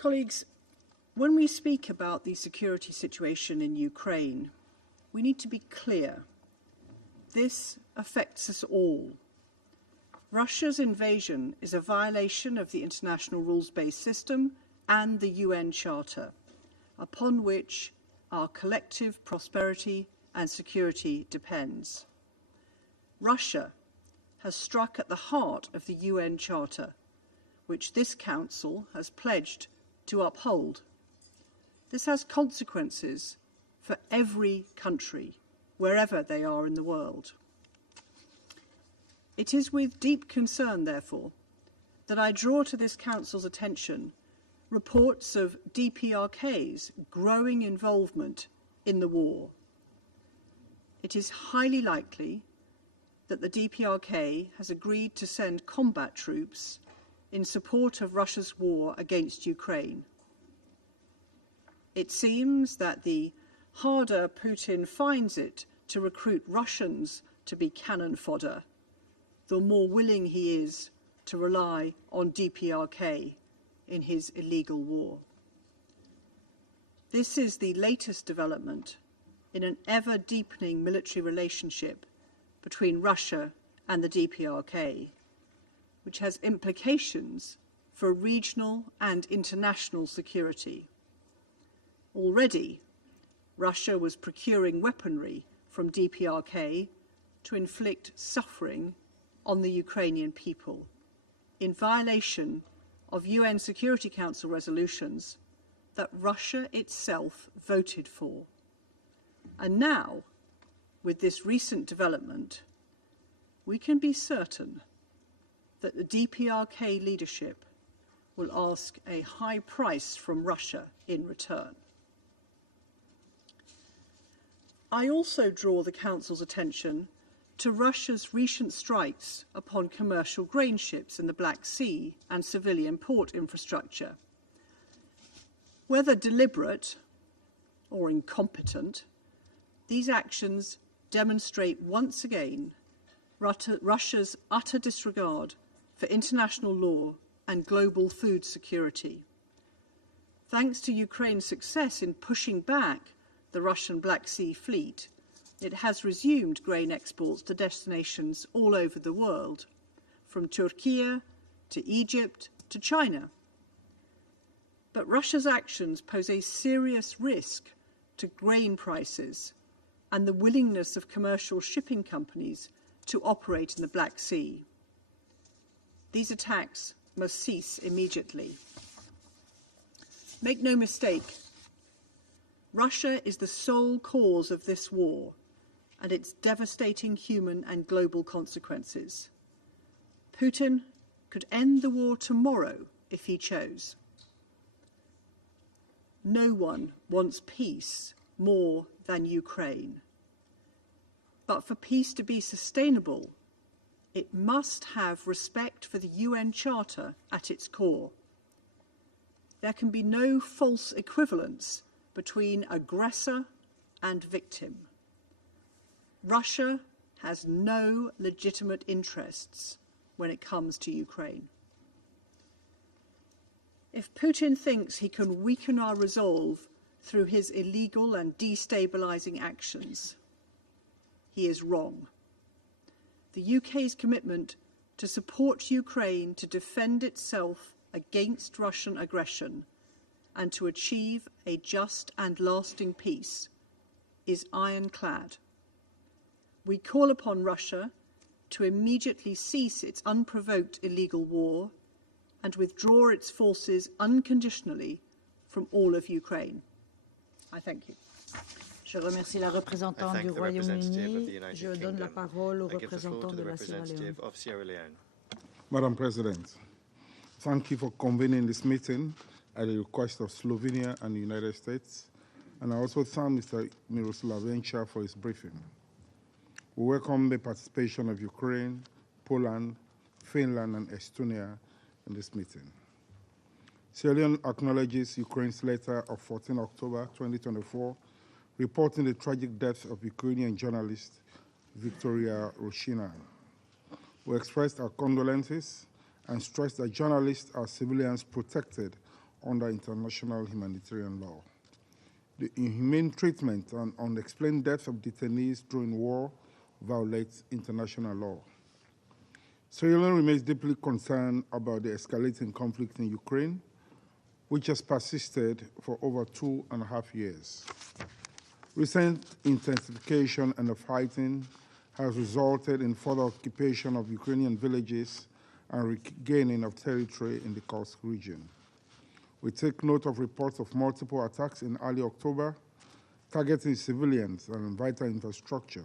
Colleagues, when we speak about the security situation in Ukraine, we need to be clear. This affects us all. Russia's invasion is a violation of the international rules-based system and the UN Charter, upon which our collective prosperity and security depends. Russia has struck at the heart of the UN Charter, which this Council has pledged to uphold. This has consequences for every country, wherever they are in the world. It is with deep concern, therefore, that I draw to this Council's attention reports of DPRK's growing involvement in the war. It is highly likely that the DPRK has agreed to send combat troops in support of Russia's war against Ukraine. It seems that the harder Putin finds it to recruit Russians to be cannon fodder, the more willing he is to rely on DPRK in his illegal war. This is the latest development in an ever-deepening military relationship between Russia and the DPRK, which has implications for regional and international security. Already, Russia was procuring weaponry from DPRK to inflict suffering on the Ukrainian people, in violation of UN Security Council resolutions that Russia itself voted for. And now, with this recent development, we can be certain that the DPRK leadership will ask a high price from Russia in return. I also draw the Council's attention to Russia's recent strikes upon commercial grain ships in the Black Sea and civilian port infrastructure. Whether deliberate or incompetent, these actions demonstrate once again Russia's utter disregard for international law and global food security. Thanks to Ukraine's success in pushing back the Russian Black Sea fleet, it has resumed grain exports to destinations all over the world, from Turkey to Egypt to China. But Russia's actions pose a serious risk to grain prices and the willingness of commercial shipping companies to operate in the Black Sea. These attacks must cease immediately. Make no mistake, Russia is the sole cause of this war and its devastating human and global consequences. Putin could end the war tomorrow if he chose. No one wants peace more than Ukraine. But for peace to be sustainable, it must have respect for the UN Charter at its core. There can be no false equivalence between aggressor and victim. Russia has no legitimate interests when it comes to Ukraine. If Putin thinks he can weaken our resolve through his illegal and destabilising actions, he is wrong. The UK's commitment to support Ukraine to defend itself against Russian aggression and to achieve a just and lasting peace is ironclad. We call upon Russia to immediately cease its unprovoked illegal war and withdraw its forces unconditionally from all of Ukraine. I thank you. Je remercie la représentante du Royaume-Uni. Je donne la parole au représentant de la Sierra Leone. Madam President, thank you for convening this meeting at the request of Slovenia and the United States, and I also thank Mr. Miroslav Jenča for his briefing. We welcome the participation of Ukraine, Poland, Finland, and Estonia in this meeting. Sierra Leone acknowledges Ukraine's letter of 14 October 2024 reporting the tragic death of Ukrainian journalist Victoria Roshina. We expressed our condolences and stressed that journalists are civilians protected under international humanitarian law. The inhumane treatment and unexplained death of detainees during war violates international law. Sierra Leone remains deeply concerned about the escalating conflict in Ukraine, which has persisted for over 2.5 years. Recent intensification and the fighting has resulted in further occupation of Ukrainian villages and regaining of territory in the Kursk region. We take note of reports of multiple attacks in early October targeting civilians and vital infrastructure,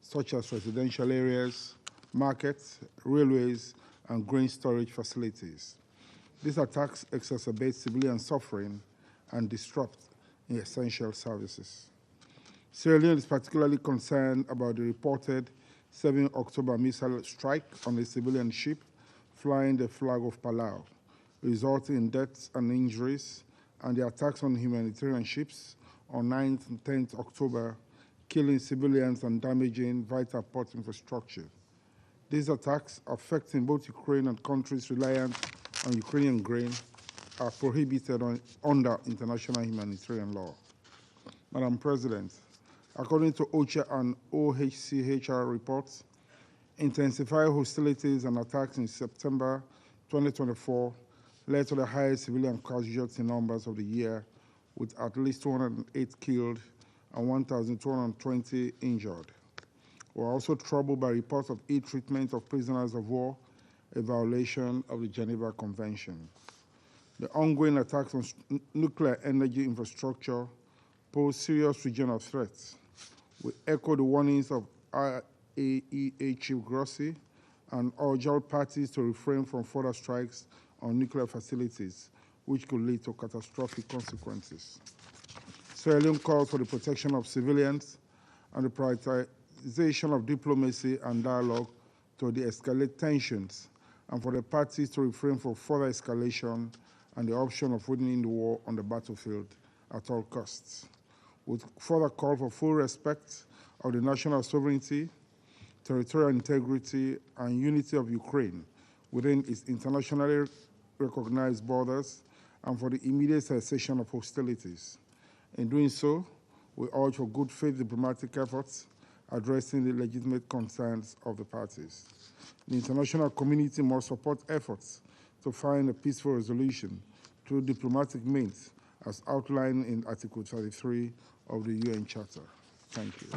such as residential areas, markets, railways, and grain storage facilities. These attacks exacerbate civilian suffering and disrupt essential services. Sierra Leone is particularly concerned about the reported 7 October missile strike on a civilian ship flying the flag of Palau, resulting in deaths and injuries, and the attacks on humanitarian ships on 9th and 10th October, killing civilians and damaging vital port infrastructure. These attacks, affecting both Ukraine and countries reliant on Ukrainian grain, are prohibited under international humanitarian law. Madam President, according to OCHA and OHCHR reports, intensified hostilities and attacks in September 2024 led to the highest civilian casualty numbers of the year, with at least 208 killed and 1,220 injured. We're also troubled by reports of ill-treatment of prisoners of war, a violation of the Geneva Convention. The ongoing attacks on nuclear energy infrastructure pose serious regional threats. We echo the warnings of IAEA Chief Grossi and urge all parties to refrain from further strikes on nuclear facilities, which could lead to catastrophic consequences. Sierra Leone calls for the protection of civilians and the prioritization of diplomacy and dialogue to de-escalate tensions, and for the parties to refrain from further escalation and the option of winning the war on the battlefield at all costs. We further call for full respect of the national sovereignty, territorial integrity, and unity of Ukraine within its internationally recognized borders, and for the immediate cessation of hostilities. In doing so, we urge for good faith diplomatic efforts addressing the legitimate concerns of the parties. The international community must support efforts to find a peaceful resolution through diplomatic means, as outlined in Article 33 of the UN Charter. Thank you.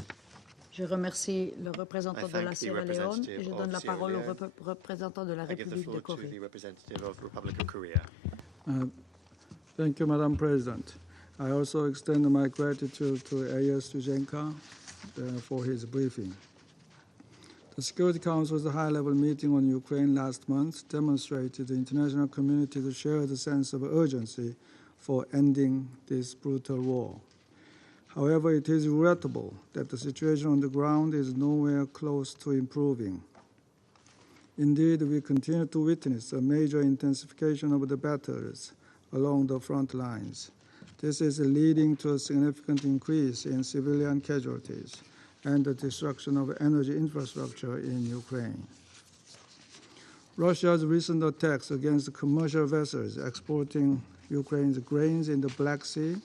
Je remercie le représentant de la Sierra Leone et je donne la parole au représentant de la République de Corée. Thank you, Madam President. I also extend my gratitude to A.S. Tujenka for his briefing. The Security Council's high-level meeting on Ukraine last month demonstrated the international community's shared sense of urgency for ending this brutal war. However, it is regrettable that the situation on the ground is nowhere close to improving. Indeed, we continue to witness a major intensification of the battles along the front lines. This is leading to a significant increase in civilian casualties and the destruction of energy infrastructure in Ukraine. Russia's recent attacks against commercial vessels exporting Ukraine's grains in the Black Sea,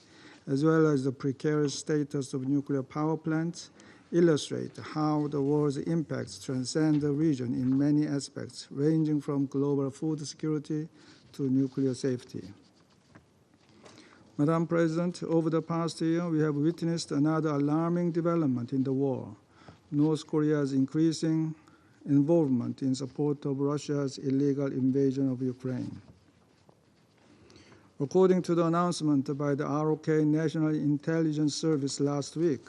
as well as the precarious status of nuclear power plants, illustrate how the war's impacts transcend the region in many aspects, ranging from global food security to nuclear safety. Madam President, over the past year, we have witnessed another alarming development in the war: North Korea's increasing involvement in support of Russia's illegal invasion of Ukraine. According to the announcement by the ROK National Intelligence Service last week,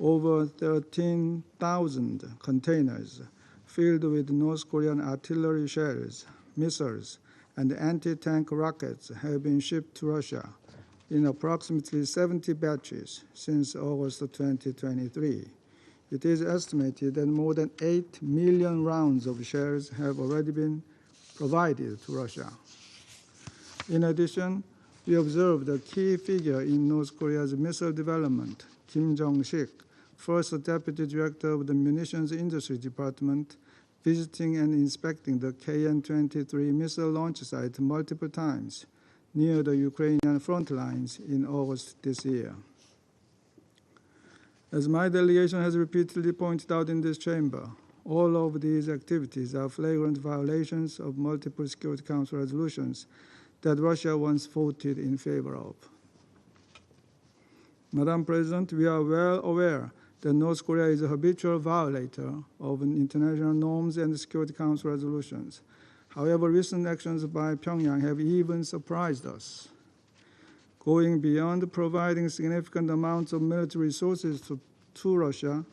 over 13,000 containers filled with North Korean artillery shells, missiles, and anti-tank rockets have been shipped to Russia in approximately 70 batches since August 2023. It is estimated that more than 8 million rounds of shells have already been provided to Russia. In addition, we observed a key figure in North Korea's missile development, Kim Jong-sik, first Deputy Director of the Munitions Industry Department, visiting and inspecting the KN-23 missile launch site multiple times near the Ukrainian front lines in August this year. As my delegation has repeatedly pointed out in this chamber, All of these activities are flagrant violations of multiple Security Council resolutions that Russia once voted in favor of. Madam President, we are well aware that North Korea is a habitual violator of international norms and Security Council resolutions. However, recent actions by Pyongyang have even surprised us. Going beyond providing significant amounts of military resources to Russia,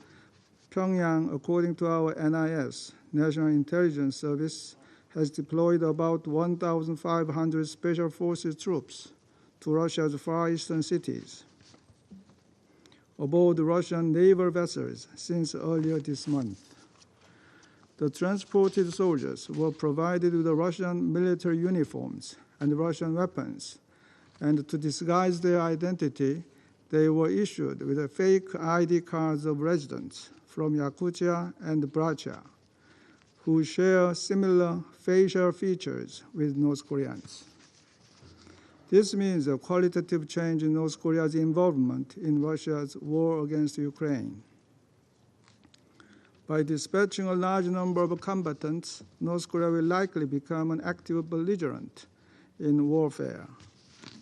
Pyongyang, according to our NIS, National Intelligence Service, has deployed about 1,500 Special Forces troops to Russia's far eastern cities aboard Russian naval vessels since earlier this month. The transported soldiers were provided with the Russian military uniforms and Russian weapons, and to disguise their identity, they were issued with fake ID cards of residents from Yakutia and Brachia, who share similar facial features with North Koreans. This means a qualitative change in North Korea's involvement in Russia's war against Ukraine. By dispatching a large number of combatants, North Korea will likely become an active belligerent in warfare.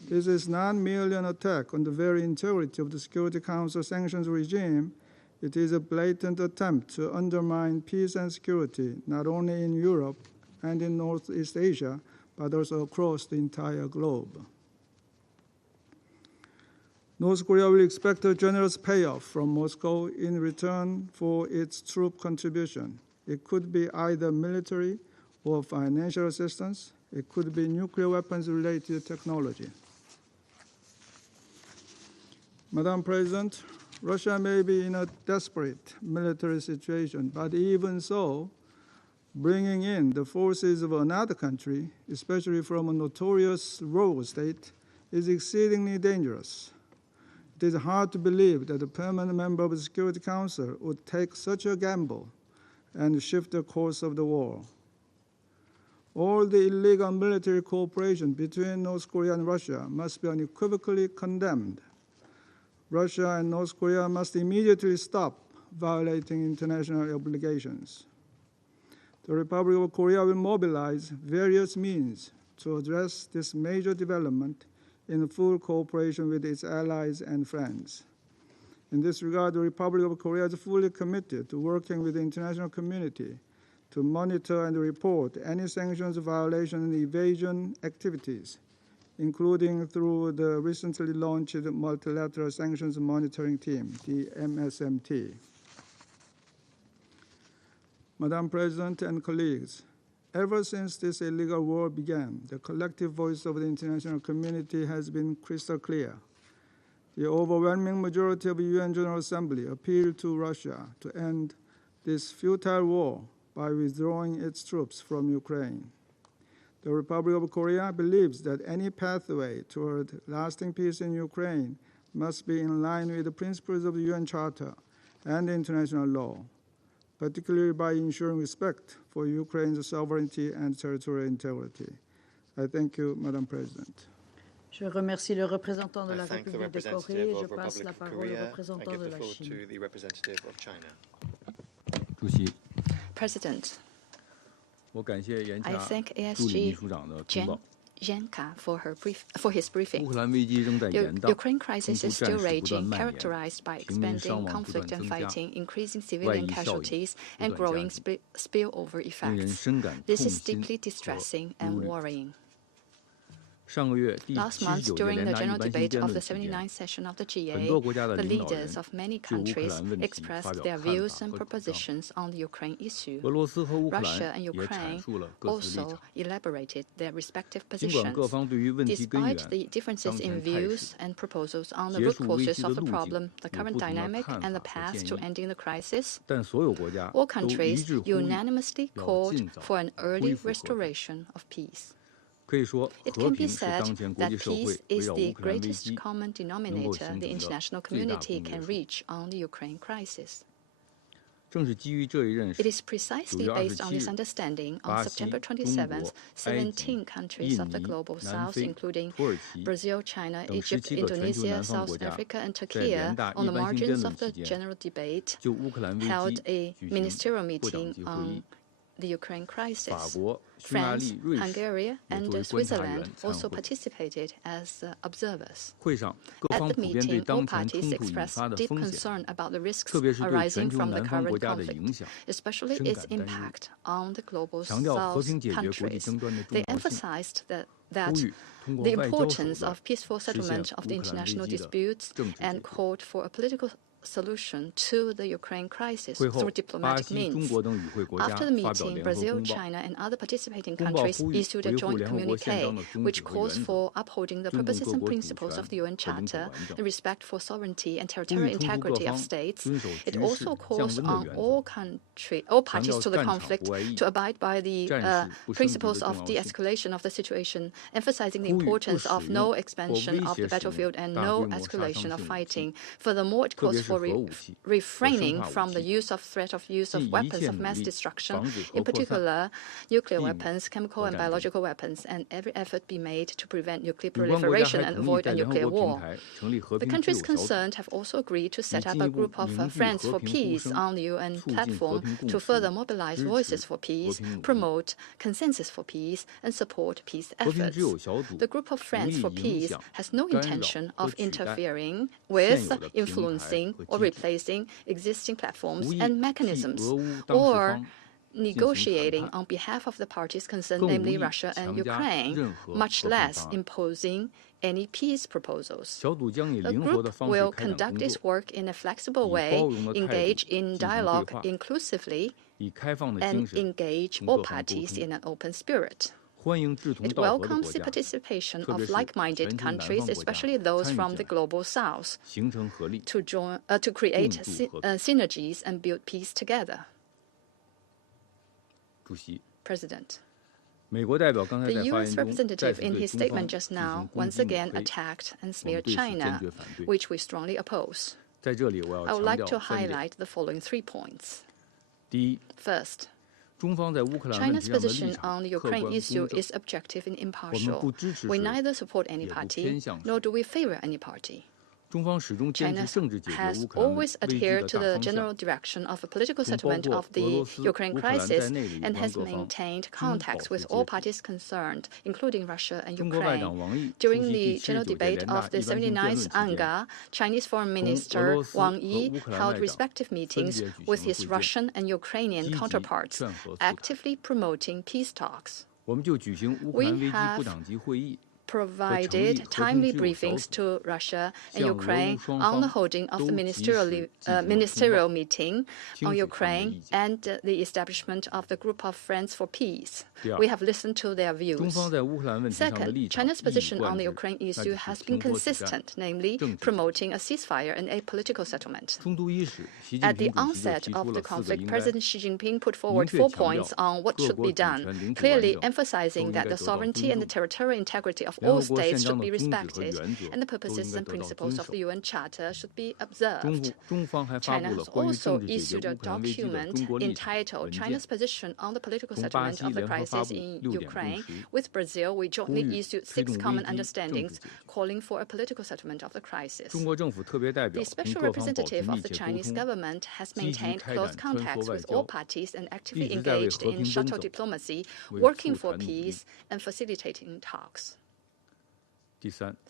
This is not merely an attack on the very integrity of the Security Council sanctions regime. It is a blatant attempt to undermine peace and security, not only in Europe and in Northeast Asia, but also across the entire globe. North Korea will expect a generous payoff from Moscow in return for its troop contribution. It could be either military or financial assistance. It could be nuclear weapons-related technology. Madam President, Russia may be in a desperate military situation, but even so, bringing in the forces of another country, especially from a notorious rogue state, is exceedingly dangerous. It is hard to believe that a permanent member of the Security Council would take such a gamble and shift the course of the war. All the illegal military cooperation between North Korea and Russia must be unequivocally condemned. Russia and North Korea must immediately stop violating international obligations. The Republic of Korea will mobilize various means to address this major development in full cooperation with its allies and friends. In this regard, the Republic of Korea is fully committed to working with the international community to monitor and report any sanctions violation and evasion activities, including through the recently launched Multilateral Sanctions Monitoring Team, the MSMT. Madam President and colleagues, ever since this illegal war began, the collective voice of the international community has been crystal clear. The overwhelming majority of the UN General Assembly appealed to Russia to end this futile war by withdrawing its troops from Ukraine. The Republic of Korea believes that any pathway toward lasting peace in Ukraine must be in line with the principles of the UN Charter and international law, particularly by ensuring respect for Ukraine's sovereignty and territorial integrity. I thank you, Madam President. Je remercie le représentant de la République de Corée et je passe la parole au représentant de la Chine. President, I thank ASG Yanka for his briefing. The Ukraine crisis is still raging, characterized by expanding conflict and fighting, increasing civilian casualties, and growing spillover effects. This is deeply distressing and worrying. Last month, during the general debate of the 79th session of the GA, the leaders of many countries expressed their views and propositions on the Ukraine issue. Russia and Ukraine also elaborated their respective positions. Despite the differences in views and proposals on the root causes of the problem, the current dynamic, and the path to ending the crisis, all countries unanimously called for an early restoration of peace. It can be said that peace is the greatest common denominator the international community can reach on the Ukraine crisis. It is precisely based on this understanding on September 27th, 17 countries of the Global South, including Brazil, China, Egypt, Indonesia, South Africa, and Turkey, on the margins of the general debate, held a ministerial meeting on the Ukraine crisis. France, Hungary, and Switzerland also participated as observers. At the meeting, all parties expressed deep concern about the risks arising from the current conflict, especially its impact on the Global South countries. They emphasized that the importance of peaceful settlement of the international disputes and called for a political solution to the Ukraine crisis through diplomatic means. After the meeting, Brazil, China, and other participating countries issued a joint communique which calls for upholding the purposes and principles of the UN Charter, the respect for sovereignty and territorial integrity of states. It also calls on all parties to the conflict to abide by the principles of de-escalation of the situation, emphasizing the importance of no expansion of the battlefield and no escalation of fighting. Furthermore, it calls for refraining from the use of weapons of mass destruction, in particular nuclear weapons, chemical and biological weapons, and every effort be made to prevent nuclear proliferation and avoid a nuclear war. The countries concerned have also agreed to set up a group of Friends for Peace on the UN platform to further mobilize voices for peace, promote consensus for peace, and support peace efforts. The group of Friends for Peace has no intention of interfering with, influencing, or replacing existing platforms and mechanisms, or negotiating on behalf of the parties concerned, namely Russia and Ukraine, much less imposing any peace proposals. The group will conduct its work in a flexible way, engage in dialogue inclusively, and engage all parties in an open spirit. It welcomes the participation of like-minded countries, especially those from the Global South, to create synergies and build peace together. President. The U.S. representative in his statement just now once again attacked and smeared China, which we strongly oppose. I would like to highlight the following 3 points. First, China's position on the Ukraine issue is objective and impartial. We neither support any party, nor do we favor any party. China has always adhered to the general direction of a political settlement of the Ukraine crisis and has maintained contacts with all parties concerned, including Russia and Ukraine. During the general debate of the 79th UNGA, Chinese Foreign Minister Wang Yi held respective meetings with his Russian and Ukrainian counterparts, actively promoting peace talks. We have provided timely briefings to Russia and Ukraine on the holding of the ministerial meeting on Ukraine and the establishment of the Group of Friends for Peace. We have listened to their views. Second, China's position on the Ukraine issue has been consistent, namely promoting a ceasefire and a political settlement. At the onset of the conflict, President Xi Jinping put forward 4 points on what should be done, clearly emphasizing that the sovereignty and the territorial integrity of all states should be respected, and the purposes and principles of the UN Charter should be observed. China has also issued a document entitled China's Position on the Political Settlement of the Crisis in Ukraine. With Brazil, we jointly issued 6 common understandings calling for a political settlement of the crisis. The special representative of the Chinese government has maintained close contacts with all parties and actively engaged in shuttle diplomacy, working for peace and facilitating talks.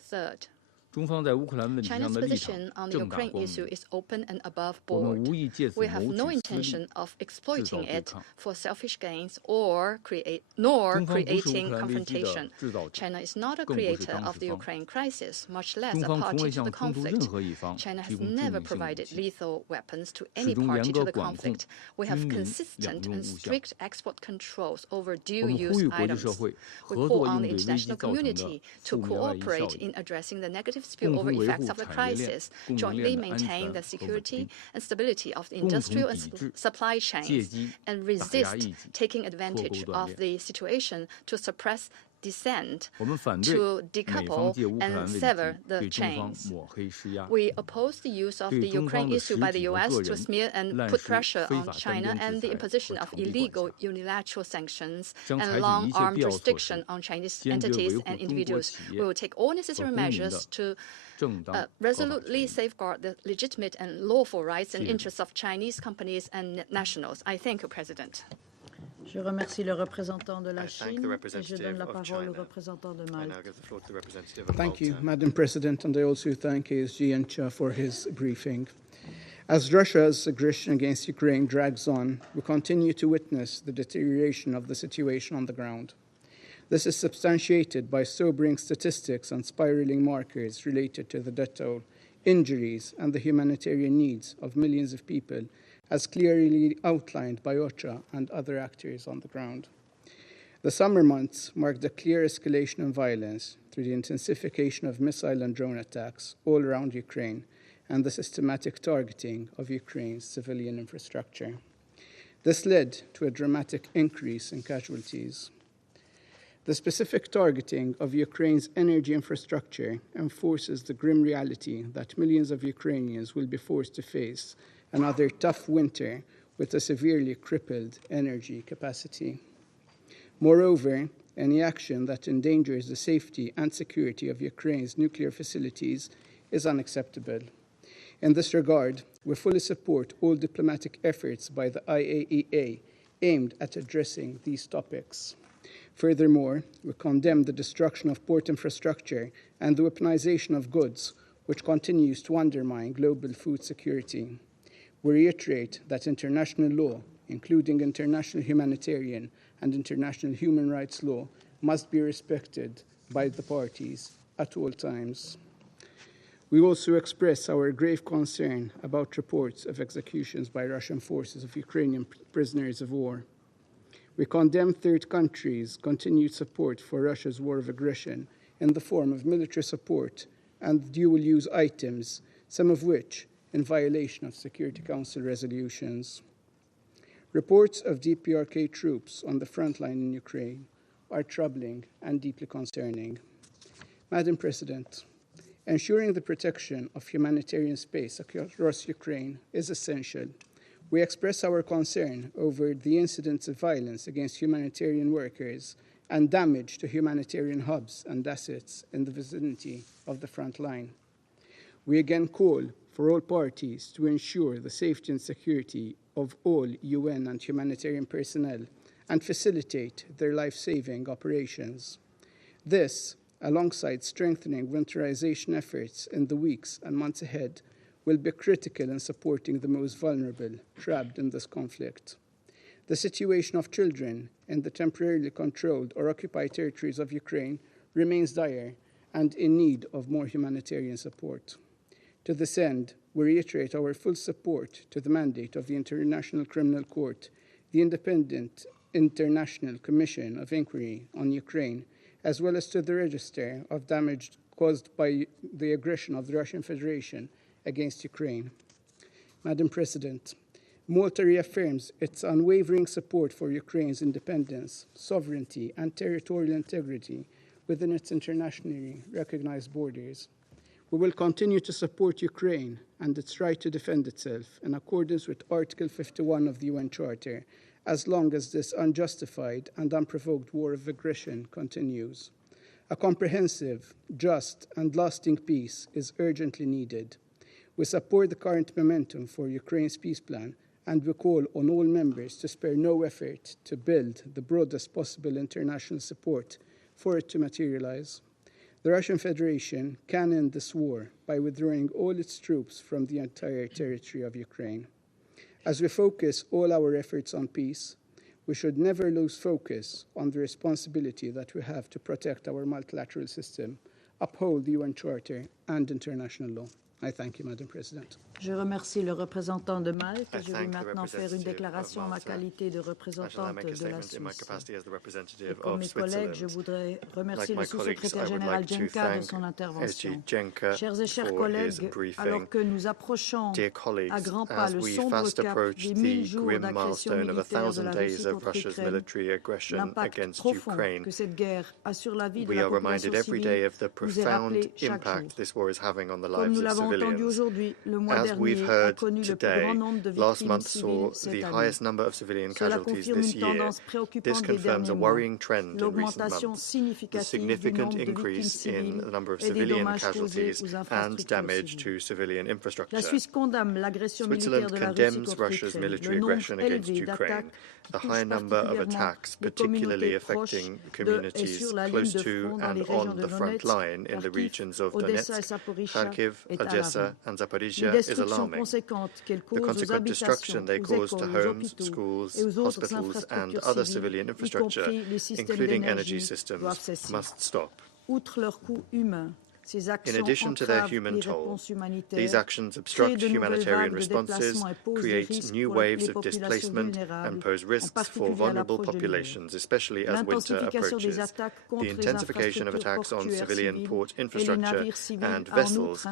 Third, China's position on the Ukraine issue is open and above board. We have no intention of exploiting it for selfish gains or creating confrontation. China is not a creator of the Ukraine crisis, much less a party to the conflict. China has never provided lethal weapons to any party to the conflict. We have consistent and strict export controls over dual-use items. We call on the international community to cooperate in addressing the negative spillover effects of the crisis, jointly maintain the security and stability of the industrial and supply chains, and resist taking advantage of the situation to suppress descent to decouple and sever the chains. We oppose the use of the Ukraine issue by the U.S. to smear and put pressure on China and the imposition of illegal unilateral sanctions and long-arm jurisdiction on Chinese entities and individuals. We will take all necessary measures to resolutely safeguard the legitimate and lawful rights and interests of Chinese companies and nationals. I thank you, President. Je remercie le représentant de la Chine et je donne la parole au représentant de Malte. Thank you, Madam President, and I also thank ASG Yencha for his briefing. As Russia's aggression against Ukraine drags on, we continue to witness the deterioration of the situation on the ground. This is substantiated by sobering statistics and spiraling markers related to the death toll, injuries, and the humanitarian needs of millions of people, as clearly outlined by OCHA and other actors on the ground. The summer months marked a clear escalation in violence through the intensification of missile and drone attacks all around Ukraine and the systematic targeting of Ukraine's civilian infrastructure. This led to a dramatic increase in casualties. The specific targeting of Ukraine's energy infrastructure enforces the grim reality that millions of Ukrainians will be forced to face another tough winter with a severely crippled energy capacity. Moreover, any action that endangers the safety and security of Ukraine's nuclear facilities is unacceptable. In this regard, we fully support all diplomatic efforts by the IAEA aimed at addressing these topics. Furthermore, we condemn the destruction of port infrastructure and the weaponization of goods, which continues to undermine global food security. We reiterate that international law, including international humanitarian and international human rights law, must be respected by the parties at all times. We also express our grave concern about reports of executions by Russian forces of Ukrainian prisoners of war. We condemn third countries' continued support for Russia's war of aggression in the form of military support and dual-use items, some of which in violation of Security Council resolutions. Reports of DPRK troops on the front line in Ukraine are troubling and deeply concerning. Madam President, ensuring the protection of humanitarian space across Ukraine is essential. We express our concern over the incidents of violence against humanitarian workers and damage to humanitarian hubs and assets in the vicinity of the front line. We again call for all parties to ensure the safety and security of all UN and humanitarian personnel and facilitate their life-saving operations. This, alongside strengthening winterization efforts in the weeks and months ahead, will be critical in supporting the most vulnerable trapped in this conflict. The situation of children in the temporarily controlled or occupied territories of Ukraine remains dire and in need of more humanitarian support. To this end, we reiterate our full support to the mandate of the International Criminal Court, the Independent International Commission of Inquiry on Ukraine, as well as to the register of damage caused by the aggression of the Russian Federation against Ukraine. Madam President, Malta reaffirms its unwavering support for Ukraine's independence, sovereignty, and territorial integrity within its internationally recognized borders. We will continue to support Ukraine and its right to defend itself in accordance with Article 51 of the UN Charter, as long as this unjustified and unprovoked war of aggression continues. A comprehensive, just, and lasting peace is urgently needed. We support the current momentum for Ukraine's peace plan, and we call on all members to spare no effort to build the broadest possible international support for it to materialize. The Russian Federation can end this war by withdrawing all its troops from the entire territory of Ukraine. As we focus all our efforts on peace, we should never lose focus on the responsibility that we have to protect our multilateral system, uphold the UN Charter and international law. I thank you, Madam President. Je remercie le représentant de Malte. Je vais maintenant faire une déclaration en ma qualité de représentante de la Suisse. Et comme mes collègues, je voudrais remercier le sous-secrétaire général Jenka de son intervention. Chers et chers collègues, alors que nous approchons à grands pas le sombre cap des 1000 jours d'agression militaire de la Russie contre l'Ukraine, l'impact profond que cette guerre a sur la vie de la population civile nous est rappelé chaque jour. Comme nous l'avons entendu aujourd'hui, le mois dernier a connu le plus grand nombre de victimes civiles cette année. Cela confirme une tendance préoccupante des derniers mois, l'augmentation significative du nombre de victimes civiles et des dommages causés aux infrastructures civiles. La Suisse condamne l'agression militaire de la Russie contre l'Ukraine. Le nombre élevé d'attaques touche particulièrement les communautés proches de et sur la ligne de front dans les régions de Donetsk, Kharkiv, Odessa et Zaporizhzhia est alarmant. Les destructions conséquentes qu'elles causent aux habitations, aux écoles, aux hôpitaux et aux autres infrastructures civiles, y compris les systèmes d'énergie, doivent cesser. Outre leur coût humain, ces actions entravent les réponses humanitaires, these actions obstruct humanitarian responses, create new waves of displacement, and pose risks for vulnerable populations, especially as winter approaches. The intensification of attacks on civilian port infrastructure and vessels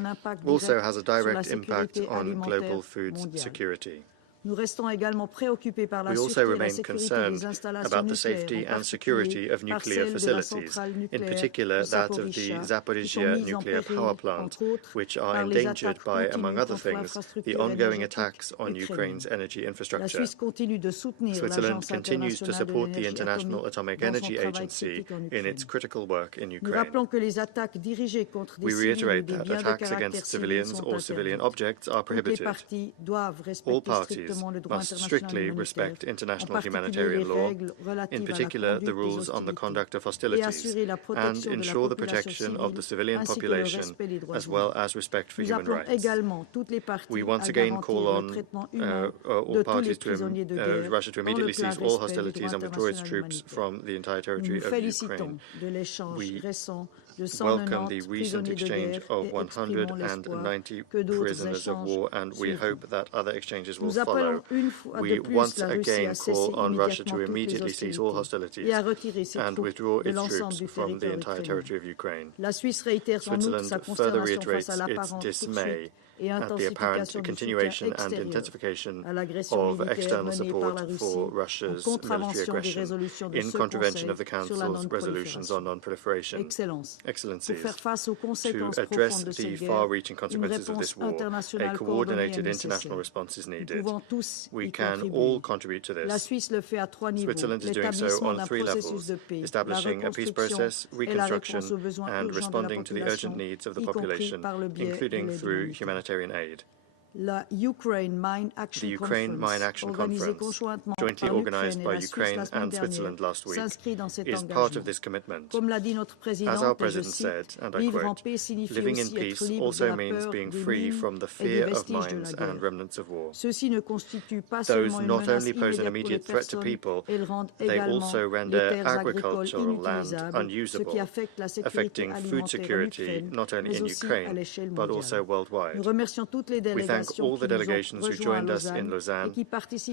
also has a direct impact on global food security. Nous restons également préoccupés par la We sûreté also et la remain sécurité concerned des installations about the nucléaires, safety en and security of nuclear facilities, in particular that of the Zaporizhzhia nuclear power plant, which are endangered by, among other things, the ongoing attacks on Ukraine's energy infrastructure. Switzerland continues to support the International Atomic Energy Agency in its critical work in Ukraine. We reiterate that attacks against civilians or civilian objects are prohibited. All parties must strictly respect international humanitarian law, in particular the rules on the conduct of hostilities, and ensure the protection of the civilian population as well as respect for human rights. We once again call on all parties to Russia to immediately cease all hostilities and withdraw its troops from the entire territory of Ukraine. We welcome the recent exchange of 190 prisoners of war, and we hope that other exchanges will follow. We once again call on Russia to immediately cease all hostilities and withdraw its troops from the entire territory of Ukraine. Switzerland further reiterates its dismay at the apparent continuation and intensification of external support for Russia's military aggression in contravention of the Council's resolutions on non-proliferation. Excellencies, to address the far-reaching consequences of this war, a coordinated international response is needed. We can all contribute to this. Switzerland is doing so on 3 levels: establishing a peace process, reconstruction, and responding to the urgent needs of the population, including through humanitarian aid. The Ukraine Mine Action Conference, jointly organized by Ukraine and Switzerland last week, is part of this commitment. As our President said, and I quote, "Living in peace also means being free from the fear of mines and remnants of war." Those not only pose an immediate threat to people, they also render agricultural land unusable, affecting food security not only in Ukraine, but also worldwide. We thank all the delegations who joined us in Lausanne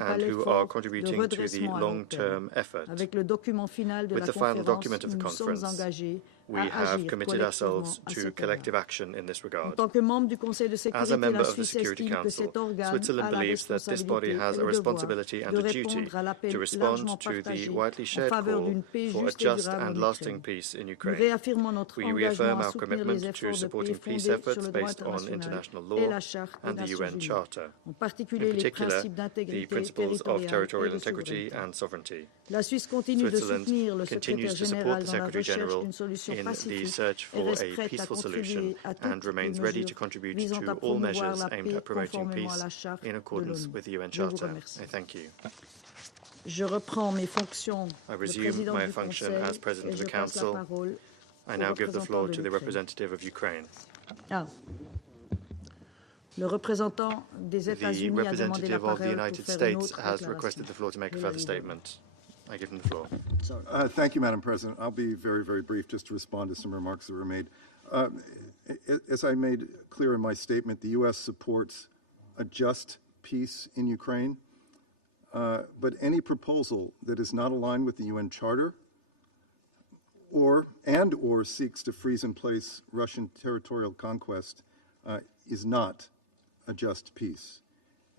and who are contributing to the long-term effort. With the final document of the conference, we have committed ourselves to collective action in this regard. As a member of the Security Council, Switzerland believes that this body has a responsibility and a duty to respond to the widely shared call for a just and lasting peace in Ukraine. We reaffirm our commitment to supporting peace efforts based on international law and the UN Charter, in particular the principles of territorial integrity and sovereignty. Switzerland continues to support the Secretary General in the search for a peaceful solution and remains ready to contribute to all measures aimed at promoting peace in accordance with the UN Charter. I thank you. I resume my function as President of the Council. I now give the floor to the representative of Ukraine. Le représentant des États-Unis a demandé la parole of the United States has requested the floor to make a further statement. I give him the floor. Thank you, Madam President. I'll be very, very brief just to respond to some remarks that were made. As I made clear in my statement, the U.S. supports a just peace in Ukraine, but any proposal that is not aligned with the UN Charter or seeks to freeze in place Russian territorial conquest is not a just peace.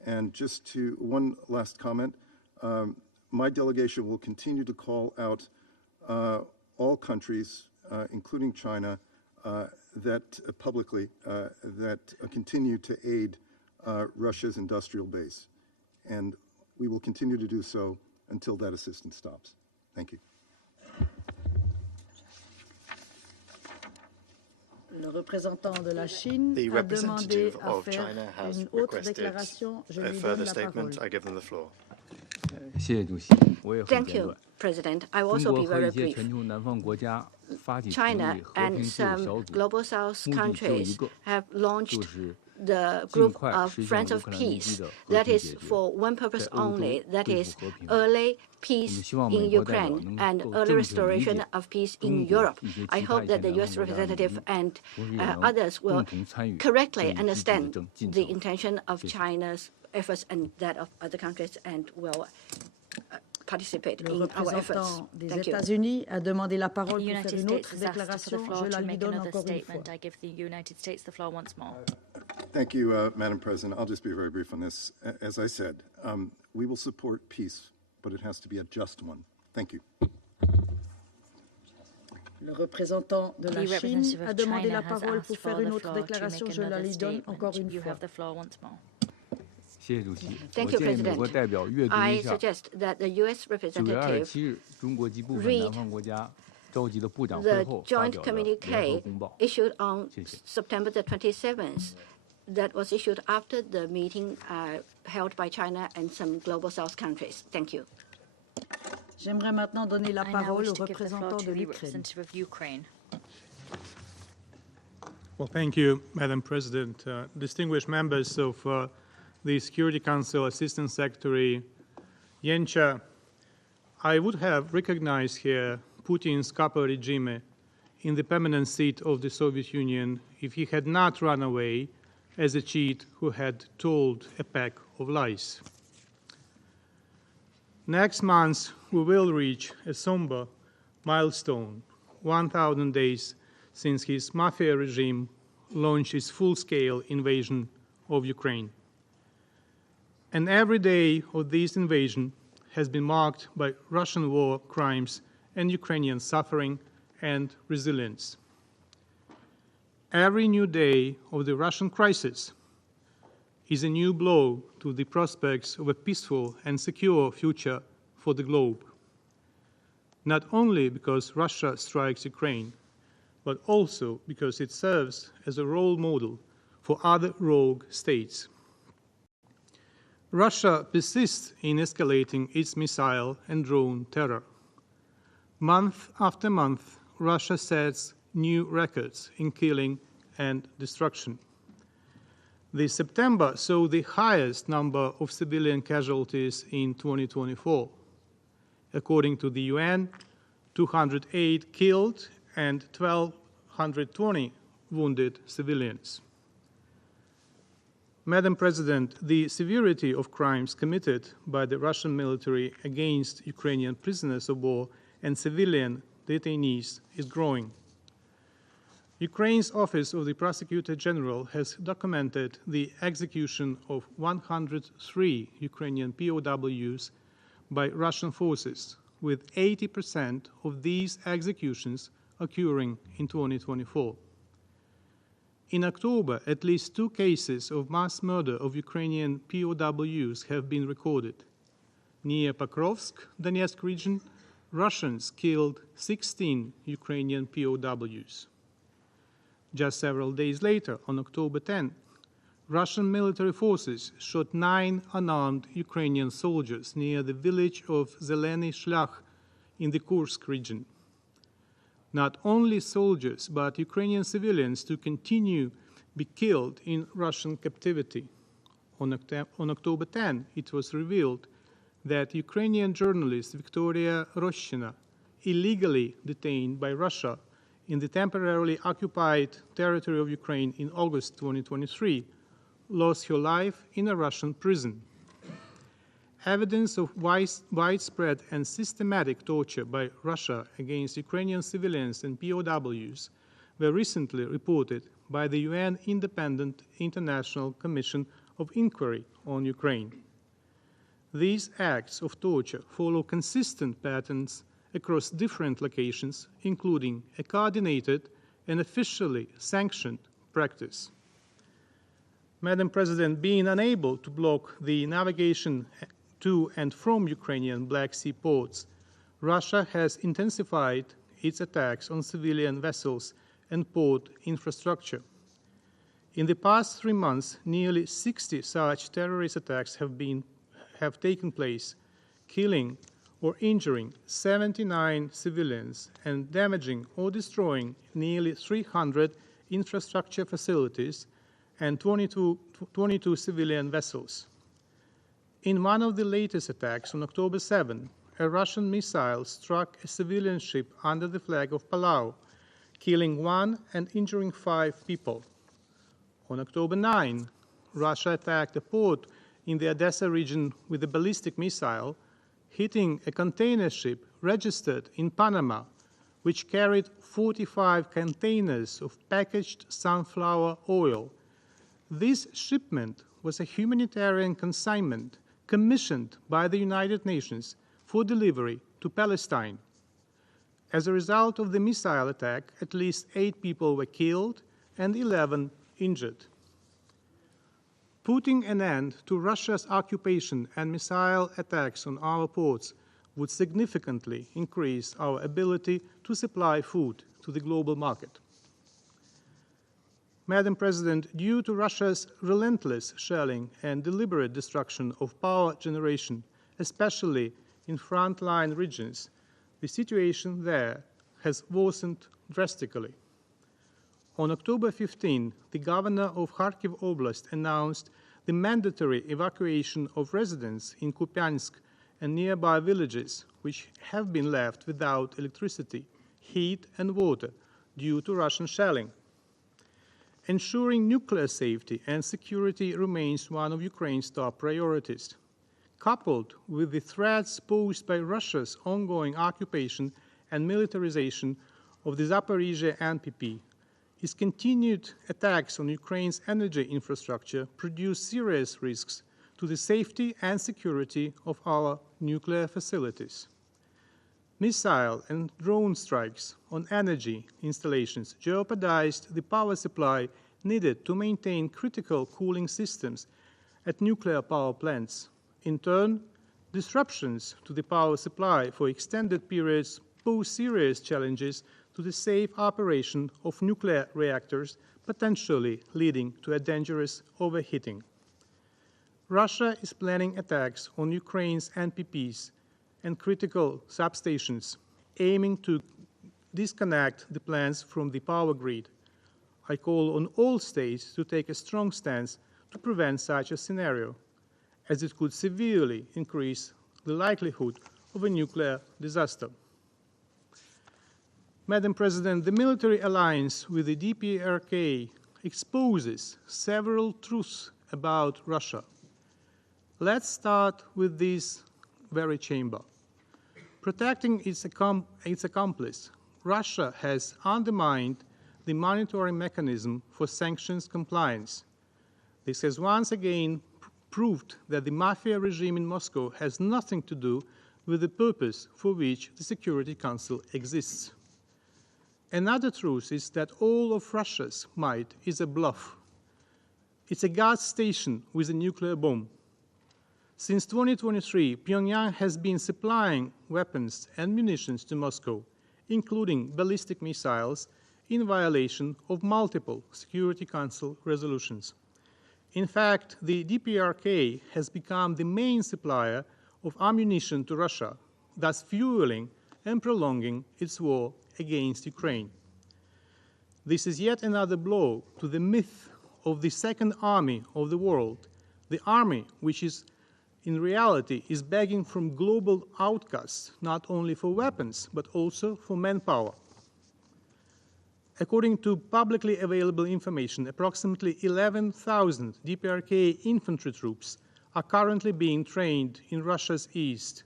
And just to one last comment, my delegation will continue to call out all countries, including China, that publicly that continue to aid Russia's industrial base, and we will continue to do so until that assistance stops. Thank you. Le représentant de la Chine The a demandé representative à of faire China has une autre requested déclaration. Je a lui further donne la statement. parole. I give them the floor. Thank you, President. I will also be very brief. China and some Global South countries have launched the group of Friends of Peace that is for one purpose only, that is early peace in Ukraine and early restoration of peace in Europe. I hope that the U.S. representative and others will correctly understand the intention of China's efforts and that of other countries and will participate in our efforts. Le représentant des Thank you. États-Unis a demandé la parole The pour United faire une States autre has asked for the déclaration. floor Je la to lui make donne another encore une fois. statement. I give the United States the floor once more. Thank you, Madam President. I'll just be very brief on this. As I said, we will support peace, but it has to be a just one. Thank you. Le représentant de la Chine a demandé la parole pour faire une autre déclaration. Je la lui donne encore une You fois. have the floor once more. Thank you, President. I suggest that the U.S. representative read the joint communique issued on September the 27th that was issued after the meeting held by China and some Global South countries. Thank you. J'aimerais maintenant donner la I now parole wish au to give the floor représentant to de the l'Ukraine. representative of Ukraine. Well, thank you, Madam President. Distinguished members of the Security Council, Assistant Secretary Yencha, I would have recognized here Putin's Kappa regime in the permanent seat of the Soviet Union if he had not run away as a cheat who had told a pack of lies. Next month, we will reach a somber milestone, 1,000 days since his mafia regime launched its full-scale invasion of Ukraine. And every day of this invasion has been marked by Russian war crimes and Ukrainian suffering and resilience. Every new day of the Russian crisis is a new blow to the prospects of a peaceful and secure future for the globe, not only because Russia strikes Ukraine, but also because it serves as a role model for other rogue states. Russia persists in escalating its missile and drone terror. Month after month, Russia sets new records in killing and destruction. The September saw the highest number of civilian casualties in 2024. According to the UN, 208 killed and 1,220 wounded civilians. Madam President, the severity of crimes committed by the Russian military against Ukrainian prisoners of war and civilian detainees is growing. Ukraine's Office of the Prosecutor General has documented the execution of 103 Ukrainian POWs by Russian forces, with 80% of these executions occurring in 2024. In October, at least 2 cases of mass murder of Ukrainian POWs have been recorded. Near Pokrovsk, Donetsk region, Russians killed 16 Ukrainian POWs. Just several days later, on October 10, Russian military forces shot 9 unarmed Ukrainian soldiers near the village of Zeleny Shlach in the Kursk region. Not only soldiers, but Ukrainian civilians to continue be killed in Russian captivity. On October 10, it was revealed that Ukrainian journalist Victoria Roshchina, illegally detained by Russia in the temporarily occupied territory of Ukraine in August 2023, lost her life in a Russian prison. Evidence of widespread and systematic torture by Russia against Ukrainian civilians and POWs were recently reported by the UN Independent International Commission of Inquiry on Ukraine. These acts of torture follow consistent patterns across different locations, including a coordinated and officially sanctioned practice. Madam President, being unable to block the navigation to and from Ukrainian Black Sea ports, Russia has intensified its attacks on civilian vessels and port infrastructure. In the past 3 months, nearly 60 such terrorist attacks have taken place, killing or injuring 79 civilians and damaging or destroying nearly 300 infrastructure facilities and 22 civilian vessels. In one of the latest attacks on October 7, a Russian missile struck a civilian ship under the flag of Palau, killing 1 and injuring 5 people. On October 9, Russia attacked a port in the Odessa region with a ballistic missile, hitting a container ship registered in Panama, which carried 45 containers of packaged sunflower oil. This shipment was a humanitarian consignment commissioned by the United Nations for delivery to Palestine. As a result of the missile attack, at least 8 people were killed and 11 injured. Putting an end to Russia's occupation and missile attacks on our ports would significantly increase our ability to supply food to the global market. Madam President, due to Russia's relentless shelling and deliberate destruction of power generation, especially in frontline regions, the situation there has worsened drastically. On October 15, the governor of Kharkiv Oblast announced the mandatory evacuation of residents in Kupiansk and nearby villages, which have been left without electricity, heat, and water due to Russian shelling. Ensuring nuclear safety and security remains one of Ukraine's top priorities. Coupled with the threats posed by Russia's ongoing occupation and militarization of the Zaporizhzhia NPP, its continued attacks on Ukraine's energy infrastructure produce serious risks to the safety and security of our nuclear facilities. Missile and drone strikes on energy installations jeopardized the power supply needed to maintain critical cooling systems at nuclear power plants. In turn, disruptions to the power supply for extended periods pose serious challenges to the safe operation of nuclear reactors, potentially leading to a dangerous overheating. Russia is planning attacks on Ukraine's NPPs and critical substations, aiming to disconnect the plants from the power grid. I call on all states to take a strong stance to prevent such a scenario, as it could severely increase the likelihood of a nuclear disaster. Madam President, the military alliance with the DPRK exposes several truths about Russia. Let's start with this very chamber. Protecting its accomplice, Russia has undermined the monitoring mechanism for sanctions compliance. This has once again proved that the mafia regime in Moscow has nothing to do with the purpose for which the Security Council exists. Another truth is that all of Russia's might is a bluff. It's a gas station with a nuclear bomb. Since 2023, Pyongyang has been supplying weapons and munitions to Moscow, including ballistic missiles, in violation of multiple Security Council resolutions. In fact, the DPRK has become the main supplier of ammunition to Russia, thus fueling and prolonging its war against Ukraine. This is yet another blow to the myth of the second army of the world, the army which in reality is begging from global outcasts not only for weapons but also for manpower. According to publicly available information, approximately 11,000 DPRK infantry troops are currently being trained in Russia's east.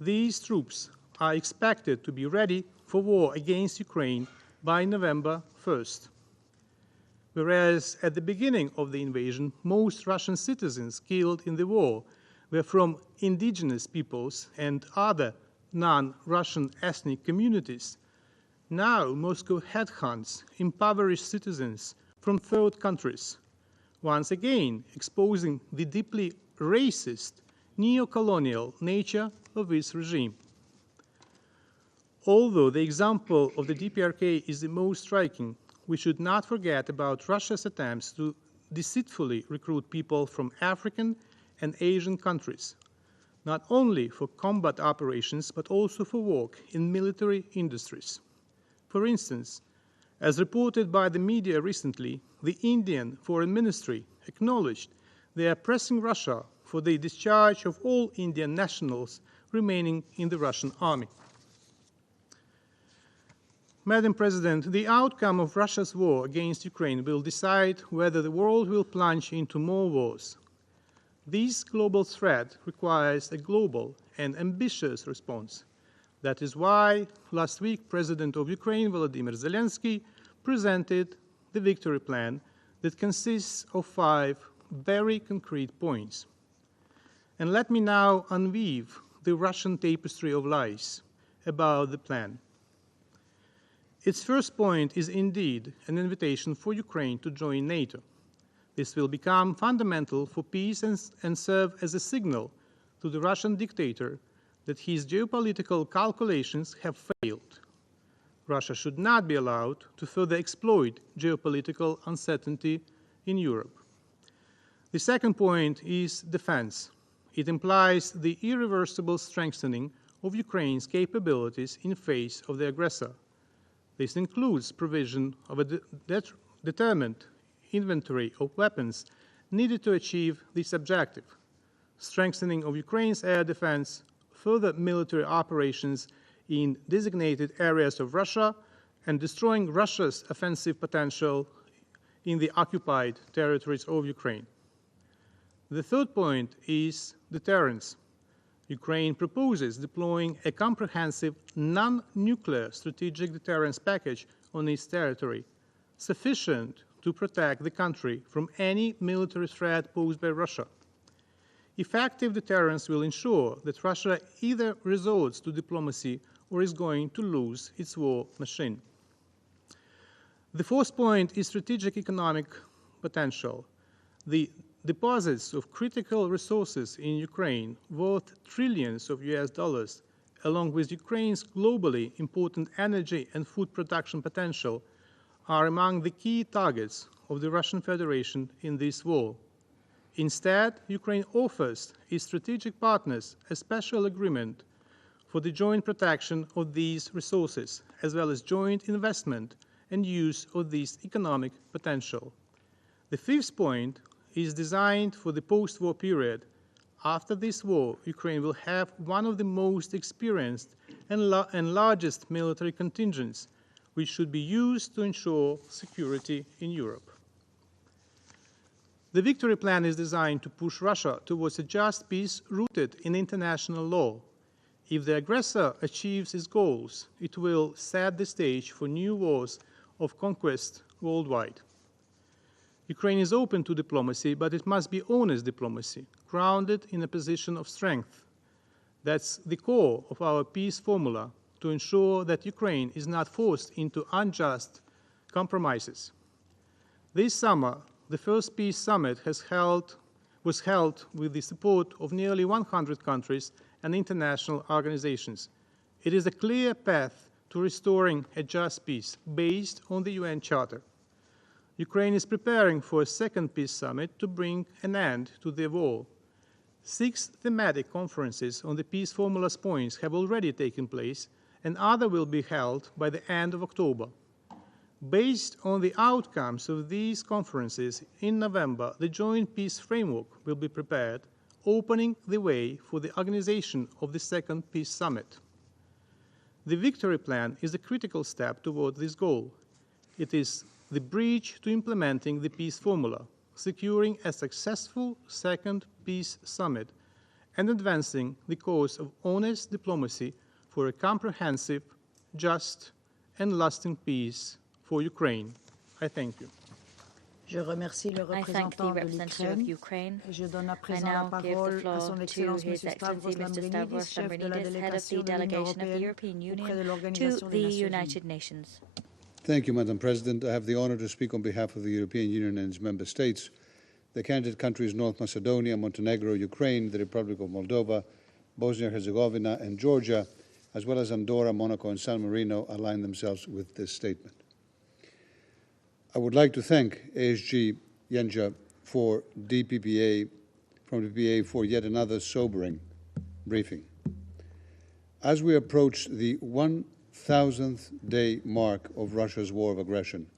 These troops are expected to be ready for war against Ukraine by November 1st. Whereas at the beginning of the invasion, most Russian citizens killed in the war were from indigenous peoples and other non-Russian ethnic communities, now Moscow headhunts impoverished citizens from third countries, once again exposing the deeply racist, neo-colonial nature of its regime. Although the example of the DPRK is the most striking, we should not forget about Russia's attempts to deceitfully recruit people from African and Asian countries, not only for combat operations, but also for work in military industries. For instance, as reported by the media recently, the Indian Foreign Ministry acknowledged they are pressing Russia for the discharge of all Indian nationals remaining in the Russian army. Madam President, the outcome of Russia's war against Ukraine will decide whether the world will plunge into more wars. This global threat requires a global and ambitious response. That is why last week President of Ukraine, Volodymyr Zelensky, presented the victory plan that consists of 5 very concrete points. And let me now unweave the Russian tapestry of lies about the plan. Its first point is indeed an invitation for Ukraine to join NATO. This will become fundamental for peace and serve as a signal to the Russian dictator that his geopolitical calculations have failed. Russia should not be allowed to further exploit geopolitical uncertainty in Europe. The second point is defense. It implies the irreversible strengthening of Ukraine's capabilities in face of the aggressor. This includes provision of a determined inventory of weapons needed to achieve this objective, strengthening of Ukraine's air defense, further military operations in designated areas of Russia, and destroying Russia's offensive potential in the occupied territories of Ukraine. The third point is deterrence. Ukraine proposes deploying a comprehensive non-nuclear strategic deterrence package on its territory, sufficient to protect the country from any military threat posed by Russia. Effective deterrence will ensure that Russia either resorts to diplomacy or is going to lose its war machine. The fourth point is strategic economic potential. The deposits of critical resources in Ukraine, worth trillions of US dollars, along with Ukraine's globally important energy and food production potential, are among the key targets of the Russian Federation in this war. Instead, Ukraine offers its strategic partners a special agreement for the joint protection of these resources, as well as joint investment and use of this economic potential. The fifth point is designed for the post-war period. After this war, Ukraine will have one of the most experienced and largest military contingents, which should be used to ensure security in Europe. The victory plan is designed to push Russia towards a just peace rooted in international law. If the aggressor achieves its goals, it will set the stage for new wars of conquest worldwide. Ukraine is open to diplomacy, but it must be honest diplomacy, grounded in a position of strength. That's the core of our peace formula, to ensure that Ukraine is not forced into unjust compromises. This summer, the first peace summit was held with the support of nearly 100 countries and international organizations. It is a clear path to restoring a just peace based on the UN Charter. Ukraine is preparing for a second peace summit to bring an end to the war. 6 thematic conferences on the peace formula's points have already taken place, and others will be held by the end of October. Based on the outcomes of these conferences, in November, the joint peace framework will be prepared, opening the way for the organization of the second peace summit. The victory plan is a critical step toward this goal. It is the bridge to implementing the peace formula, securing a successful second peace summit, and advancing the cause of honest diplomacy for a comprehensive, just, and lasting peace for Ukraine. I thank you. Je remercie le représentant de l'Ukraine. Je donne à présent la parole à son Excellence M. Stavros Lambrinidis, chef de la délégation de l'Union européenne auprès de l'Organisation des Nations Unies. Thank you, Madam President. I have the honor to speak on behalf of the European Union and its member states. The candidate countries North Macedonia, Montenegro, Ukraine, the Republic of Moldova, Bosnia-Herzegovina, and Georgia, as well as Andorra, Monaco, and San Marino, align themselves with this statement. I would like to thank ASG Yenja from DPPA for yet another sobering briefing. As we approach the 1,000th day mark of Russia's war of aggression,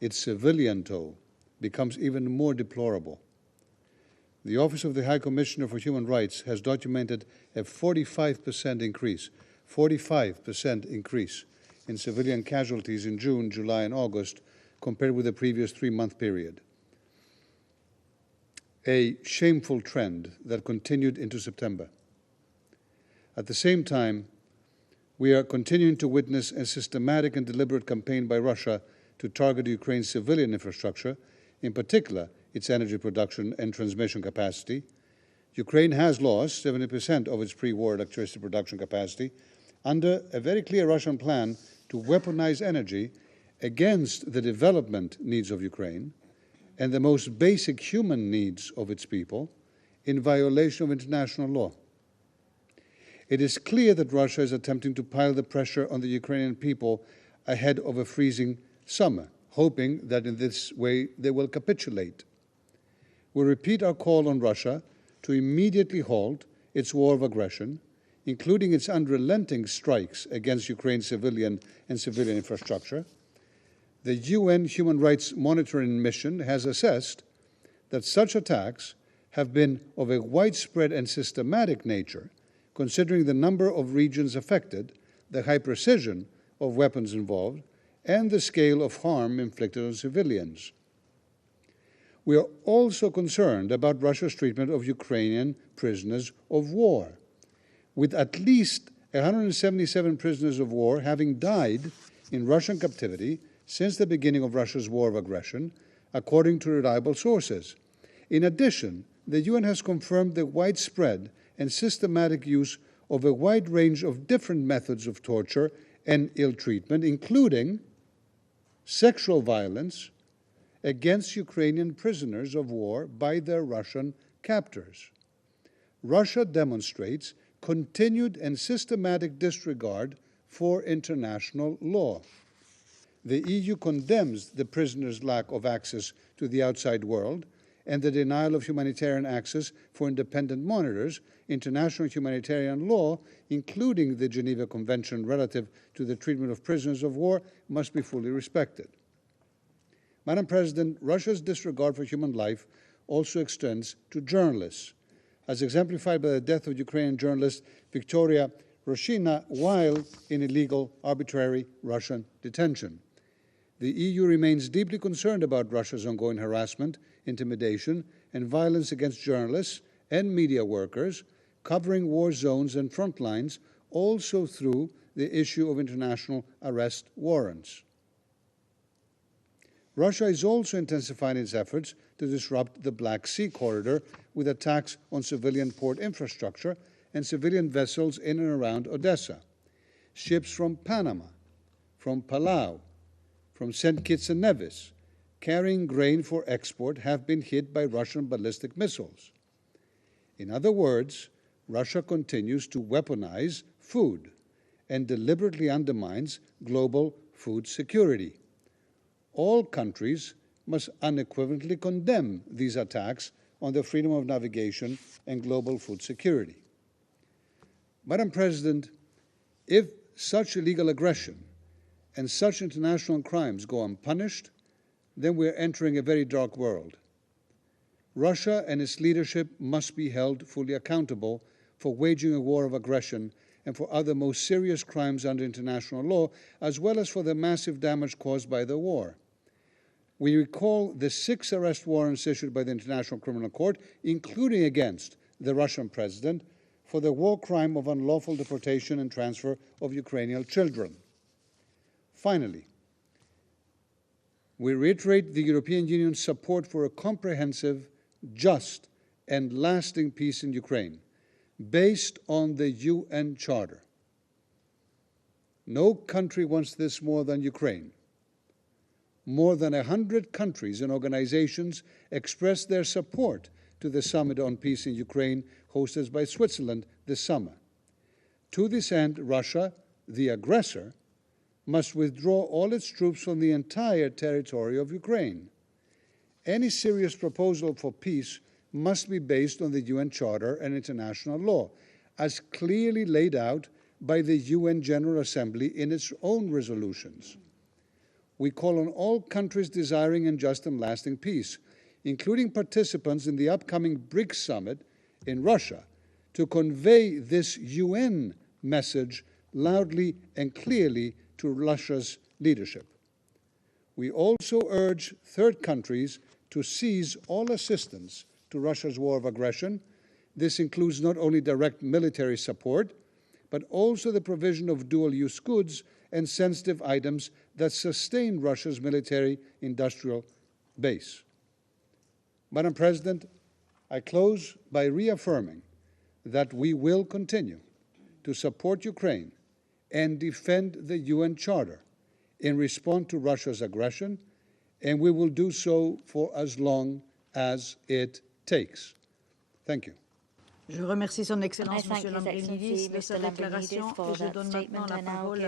its civilian toll becomes even more deplorable. The Office of the High Commissioner for Human Rights has documented a 45% increase in civilian casualties in June, July, and August compared with the previous 3-month period. A shameful trend that continued into September. At the same time, we are continuing to witness a systematic and deliberate campaign by Russia to target Ukraine's civilian infrastructure, in particular its energy production and transmission capacity. Ukraine has lost 70% of its pre-war electricity production capacity under a very clear Russian plan to weaponize energy against the development needs of Ukraine and the most basic human needs of its people in violation of international law. It is clear that Russia is attempting to pile the pressure on the Ukrainian people ahead of a freezing summer, hoping that in this way they will capitulate. We repeat our call on Russia to immediately halt its war of aggression, including its unrelenting strikes against Ukraine's civilian and civilian infrastructure. The UN Human Rights Monitoring Mission has assessed that such attacks have been of a widespread and systematic nature, considering the number of regions affected, the high precision of weapons involved, and the scale of harm inflicted on civilians. We are also concerned about Russia's treatment of Ukrainian prisoners of war, with at least 177 prisoners of war having died in Russian captivity since the beginning of Russia's war of aggression, according to reliable sources. In addition, the UN has confirmed the widespread and systematic use of a wide range of different methods of torture and ill treatment, including sexual violence against Ukrainian prisoners of war by their Russian captors. Russia demonstrates continued and systematic disregard for international law. The EU condemns the prisoners' lack of access to the outside world and the denial of humanitarian access for independent monitors. International humanitarian law, including the Geneva Convention relative to the treatment of prisoners of war, must be fully respected. Madam President, Russia's disregard for human life also extends to journalists, as exemplified by the death of Ukrainian journalist Victoria Roshina while in illegal, arbitrary Russian detention. The EU remains deeply concerned about Russia's ongoing harassment, intimidation, and violence against journalists and media workers, covering war zones and front lines, also through the issue of international arrest warrants. Russia is also intensifying its efforts to disrupt the Black Sea corridor with attacks on civilian port infrastructure and civilian vessels in and around Odessa. Ships from Panama, from Palau, from St. Kitts and Nevis, carrying grain for export, have been hit by Russian ballistic missiles. In other words, Russia continues to weaponize food and deliberately undermines global food security. All countries must unequivocally condemn these attacks on the freedom of navigation and global food security. Madam President, if such illegal aggression and such international crimes go unpunished, then we are entering a very dark world. Russia and its leadership must be held fully accountable for waging a war of aggression and for other most serious crimes under international law, as well as for the massive damage caused by the war. We recall the 6 arrest warrants issued by the International Criminal Court, including against the Russian president, for the war crime of unlawful deportation and transfer of Ukrainian children. Finally, we reiterate the European Union's support for a comprehensive, just, and lasting peace in Ukraine, based on the UN Charter. No country wants this more than Ukraine. More than 100 countries and organizations expressed their support to the Summit on Peace in Ukraine hosted by Switzerland this summer. To this end, Russia, the aggressor, must withdraw all its troops from the entire territory of Ukraine. Any serious proposal for peace must be based on the UN Charter and international law, as clearly laid out by the UN General Assembly in its own resolutions. We call on all countries desiring and just and lasting peace, including participants in the upcoming BRICS summit in Russia, to convey this UN message loudly and clearly to Russia's leadership. We also urge third countries to cease all assistance to Russia's war of aggression. This includes not only direct military support, but also the provision of dual-use goods and sensitive items that sustain Russia's military-industrial base. Madam President, I close by reaffirming that we will continue to support Ukraine and defend the UN Charter in response to Russia's aggression, and we will do so for as long as it takes. Thank you. Je remercie Son Excellence, Monsieur Lambrinidis, de sa déclaration et je donne maintenant la parole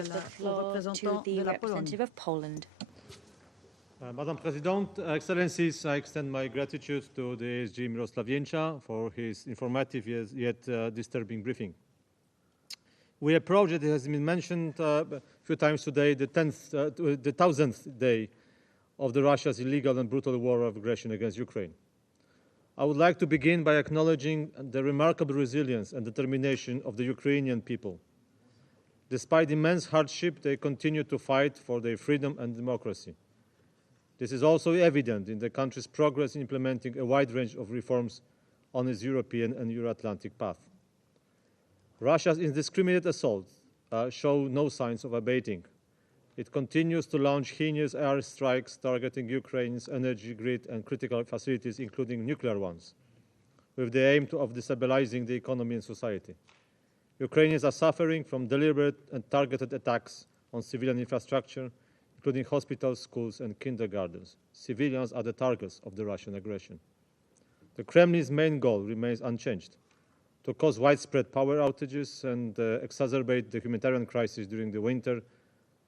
au représentant de la Pologne. Madam President, Excellencies, I extend my gratitude to the ASG Miroslav Jęcza for his informative yet disturbing briefing. We approach, it has been mentioned a few times today, the 1000th day of Russia's illegal and brutal war of aggression against Ukraine. I would like to begin by acknowledging the remarkable resilience and determination of the Ukrainian people. Despite immense hardship, they continue to fight for their freedom and democracy. This is also evident in the country's progress in implementing a wide range of reforms on its European and Euro-Atlantic path. Russia's indiscriminate assaults show no signs of abating. It continues to launch heinous air strikes targeting Ukraine's energy grid and critical facilities, including nuclear ones, with the aim of destabilizing the economy and society. Ukrainians are suffering from deliberate and targeted attacks on civilian infrastructure, including hospitals, schools, and kindergartens. Civilians are the targets of the Russian aggression. The Kremlin's main goal remains unchanged: to cause widespread power outages and exacerbate the humanitarian crisis during the winter,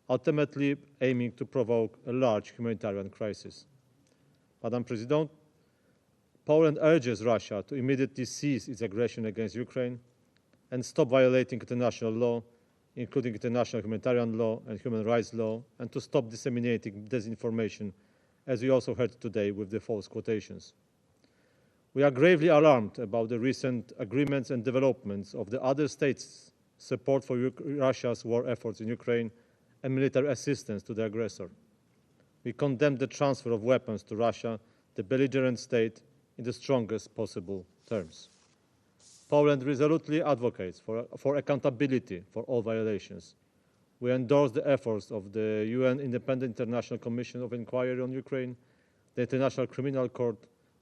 ultimately aiming to provoke a large humanitarian crisis. Madam President, Poland urges Russia to immediately cease its aggression against Ukraine and stop violating international law, including international humanitarian law and human rights law, and to stop disseminating disinformation, as we also heard today with the false quotations. We are gravely alarmed about the recent agreements and developments of the other states' support for Russia's war efforts in Ukraine and military assistance to the aggressor. We condemn the transfer of weapons to Russia, the belligerent state, in the strongest possible terms. Poland resolutely advocates for accountability for all violations. We endorse the efforts of the UN Independent International Commission of Inquiry on Ukraine, the International Criminal Court,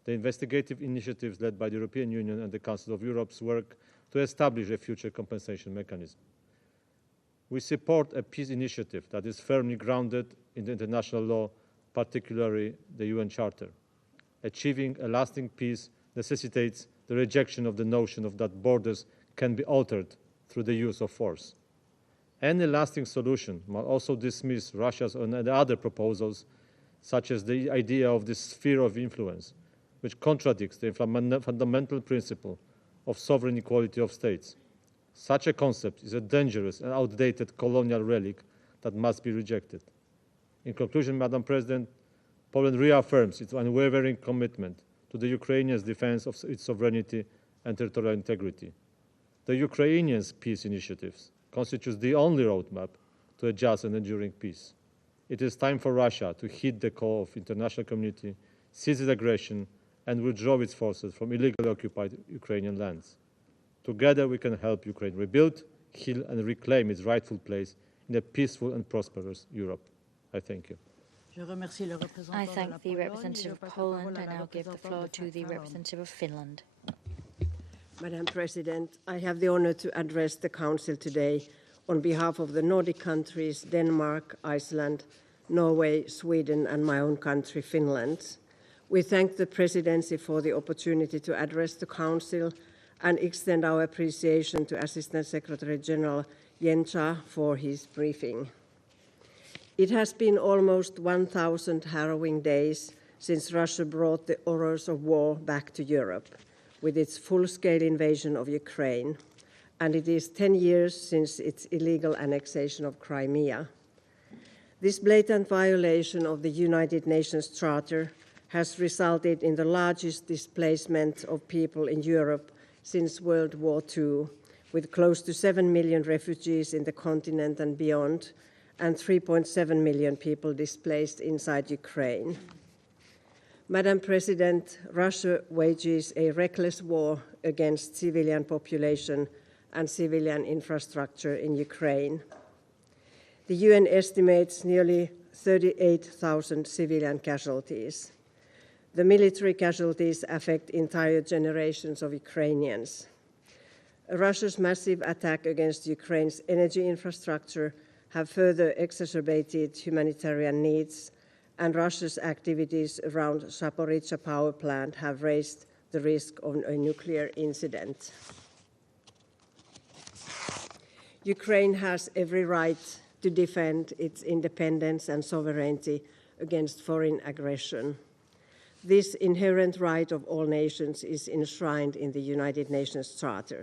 the investigative initiatives led by the European Union and the Council of Europe's work to establish a future compensation mechanism. We support a peace initiative that is firmly grounded in the international law, particularly the UN Charter. Achieving a lasting peace necessitates the rejection of the notion that borders can be altered through the use of force. Any lasting solution must also dismiss Russia's and other proposals, such as the idea of the sphere of influence, which contradicts the fundamental principle of sovereign equality of states. Such a concept is a dangerous and outdated colonial relic that must be rejected. In conclusion, Madam President, Poland reaffirms its unwavering commitment to the Ukrainians' defense of its sovereignty and territorial integrity. The Ukrainians' peace initiatives constitutes the only roadmap to a just and enduring peace. It is time for Russia to heed the call of the international community, cease its aggression, and withdraw its forces from illegally occupied Ukrainian lands. Together we can help Ukraine rebuild, heal, and reclaim its rightful place in a peaceful and prosperous Europe. I thank you. I thank the representative of Poland. I now give the floor to the representative of Finland. Madam President, I have the honor to address the Council today on behalf of the Nordic countries, Denmark, Iceland, Norway, Sweden, and my own country, Finland. We thank the Presidency for the opportunity to address the Council and extend our appreciation to Assistant Secretary General Jenča for his briefing. It has been almost 1,000 harrowing days since Russia brought the horrors of war back to Europe with its full-scale invasion of Ukraine, and it is 10 years since its illegal annexation of Crimea. This blatant violation of the United Nations Charter has resulted in the largest displacement of people in Europe since World War II, with close to 7 million refugees in the continent and beyond, and 3.7 million people displaced inside Ukraine. Madam President, Russia wages a reckless war against civilian population and civilian infrastructure in Ukraine. The UN estimates nearly 38,000 civilian casualties. The military casualties affect entire generations of Ukrainians. Russia's massive attack against Ukraine's energy infrastructure have further exacerbated humanitarian needs, and Russia's activities around Zaporizhzhia power plant have raised the risk of a nuclear incident. Ukraine has every right to defend its independence and sovereignty against foreign aggression. This inherent right of all nations is enshrined in the United Nations Charter.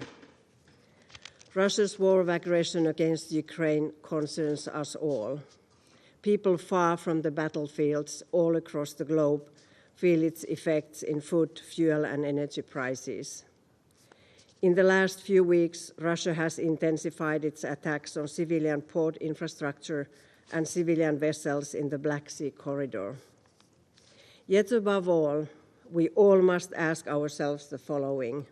Russia's war of aggression against Ukraine concerns us all. People far from the battlefields all across the globe feel its effects in food, fuel, and energy prices. In the last few weeks, Russia has intensified its attacks on civilian port infrastructure and civilian vessels in the Black Sea corridor. Yet above all, we all must ask ourselves the following: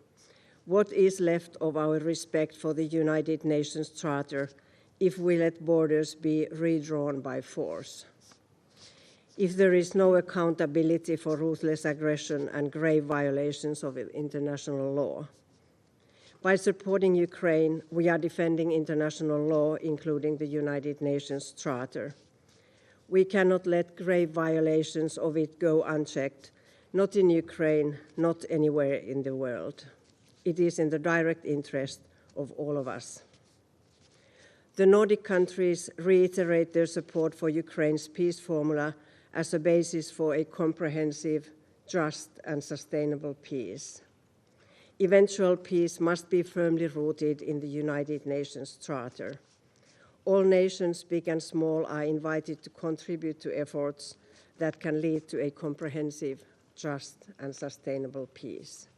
what is left of our respect for the United Nations Charter if we let borders be redrawn by force? If there is no accountability for ruthless aggression and grave violations of international law? By supporting Ukraine, we are defending international law, including the United Nations Charter. We cannot let grave violations of it go unchecked, not in Ukraine, not anywhere in the world. It is in the direct interest of all of us. The Nordic countries reiterate their support for Ukraine's peace formula as a basis for a comprehensive, just, and sustainable peace. Eventual peace must be firmly rooted in the United Nations Charter. All nations, big and small, are invited to contribute to efforts that can lead to a comprehensive, just, and sustainable peace.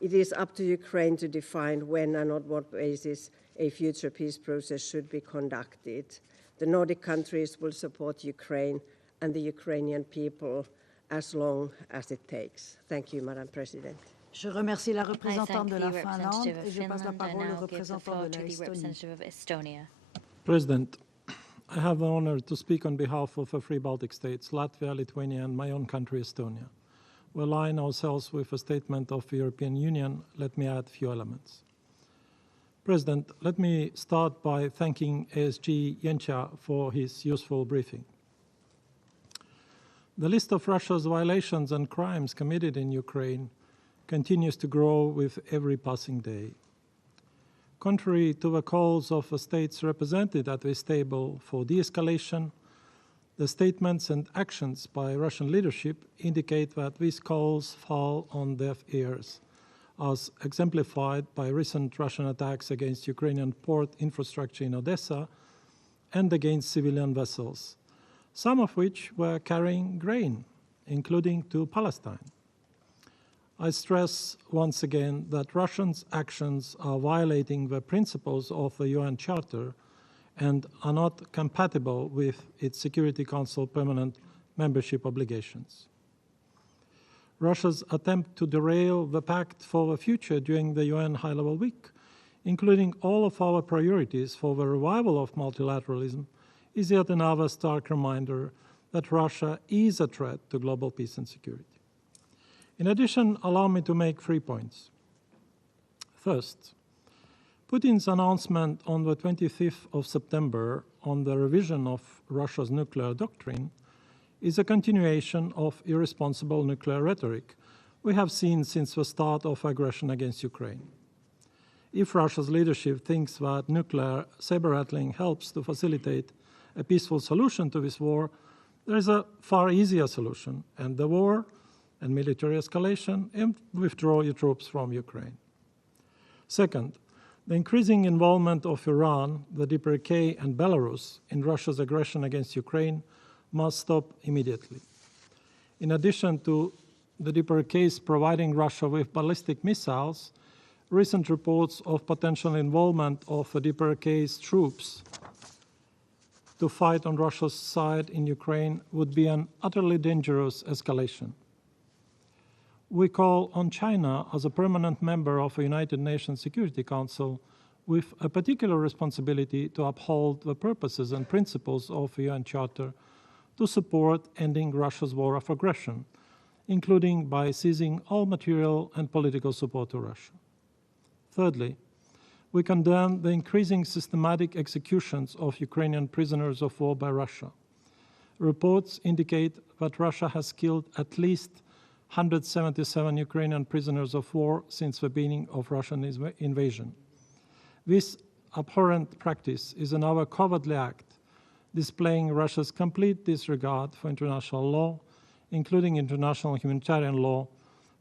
It is up to Ukraine to define when and on what basis a future peace process should be conducted. The Nordic countries will support Ukraine and the Ukrainian people as long as it takes. Thank you, Madam President. Je remercie la représentante de la Finlande et je passe la parole au représentant de l'Estonie. President, I have the honor to speak on behalf of the three Baltic states, Latvia, Lithuania, and my own country, Estonia. We align ourselves with a statement of the European Union. Let me add a few elements. President, let me start by thanking ASG Jenča for his useful briefing. The list of Russia's violations and crimes committed in Ukraine continues to grow with every passing day. Contrary to the calls of the states represented at this table for de-escalation, the statements and actions by Russian leadership indicate that these calls fall on deaf ears, as exemplified by recent Russian attacks against Ukrainian port infrastructure in Odessa and against civilian vessels, some of which were carrying grain, including to Palestine. I stress once again that Russia's actions are violating the principles of the UN Charter and are not compatible with its Security Council permanent membership obligations. Russia's attempt to derail the Pact for the Future during the UN High-Level Week, including all of our priorities for the revival of multilateralism, is yet another stark reminder that Russia is a threat to global peace and security. In addition, allow me to make 3 points. First, Putin's announcement on the 25th of September on the revision of Russia's nuclear doctrine is a continuation of irresponsible nuclear rhetoric we have seen since the start of aggression against Ukraine. If Russia's leadership thinks that nuclear saber-rattling helps to facilitate a peaceful solution to this war, there is a far easier solution: end the war and military escalation and withdraw your troops from Ukraine. Second, the increasing involvement of Iran, the DPRK, and Belarus in Russia's aggression against Ukraine must stop immediately. In addition to the DPRK's providing Russia with ballistic missiles, recent reports of potential involvement of the DPRK's troops to fight on Russia's side in Ukraine would be an utterly dangerous escalation. We call on China as a permanent member of the United Nations Security Council with a particular responsibility to uphold the purposes and principles of the UN Charter to support ending Russia's war of aggression, including by ceasing all material and political support to Russia. Thirdly, we condemn the increasing systematic executions of Ukrainian prisoners of war by Russia. Reports indicate that Russia has killed at least 177 Ukrainian prisoners of war since the beginning of Russian invasion. This abhorrent practice is another cowardly act, displaying Russia's complete disregard for international law, including international humanitarian law,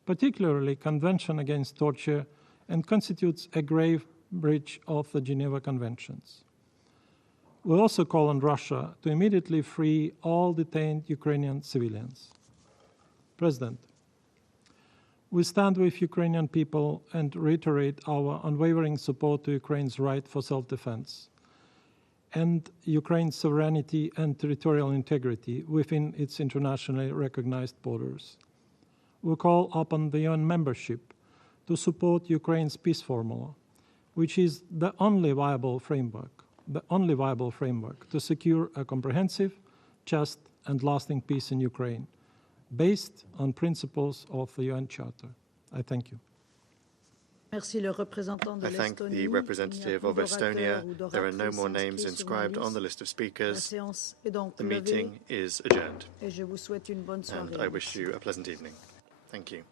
particularly Convention Against Torture, and constitutes a grave breach of the Geneva Conventions. We also call on Russia to immediately free all detained Ukrainian civilians. President, we stand with Ukrainian people and reiterate our unwavering support to Ukraine's right for self-defense and Ukraine's sovereignty and territorial integrity within its internationally recognized borders. We call upon the UN membership to support Ukraine's peace formula, which is the only viable framework to secure a comprehensive, just, and lasting peace in Ukraine, based on principles of the UN Charter. I thank you. I thank the representative of Estonia. There are no more names inscribed on the list of speakers. The meeting is adjourned. And I wish you a pleasant evening. Thank you.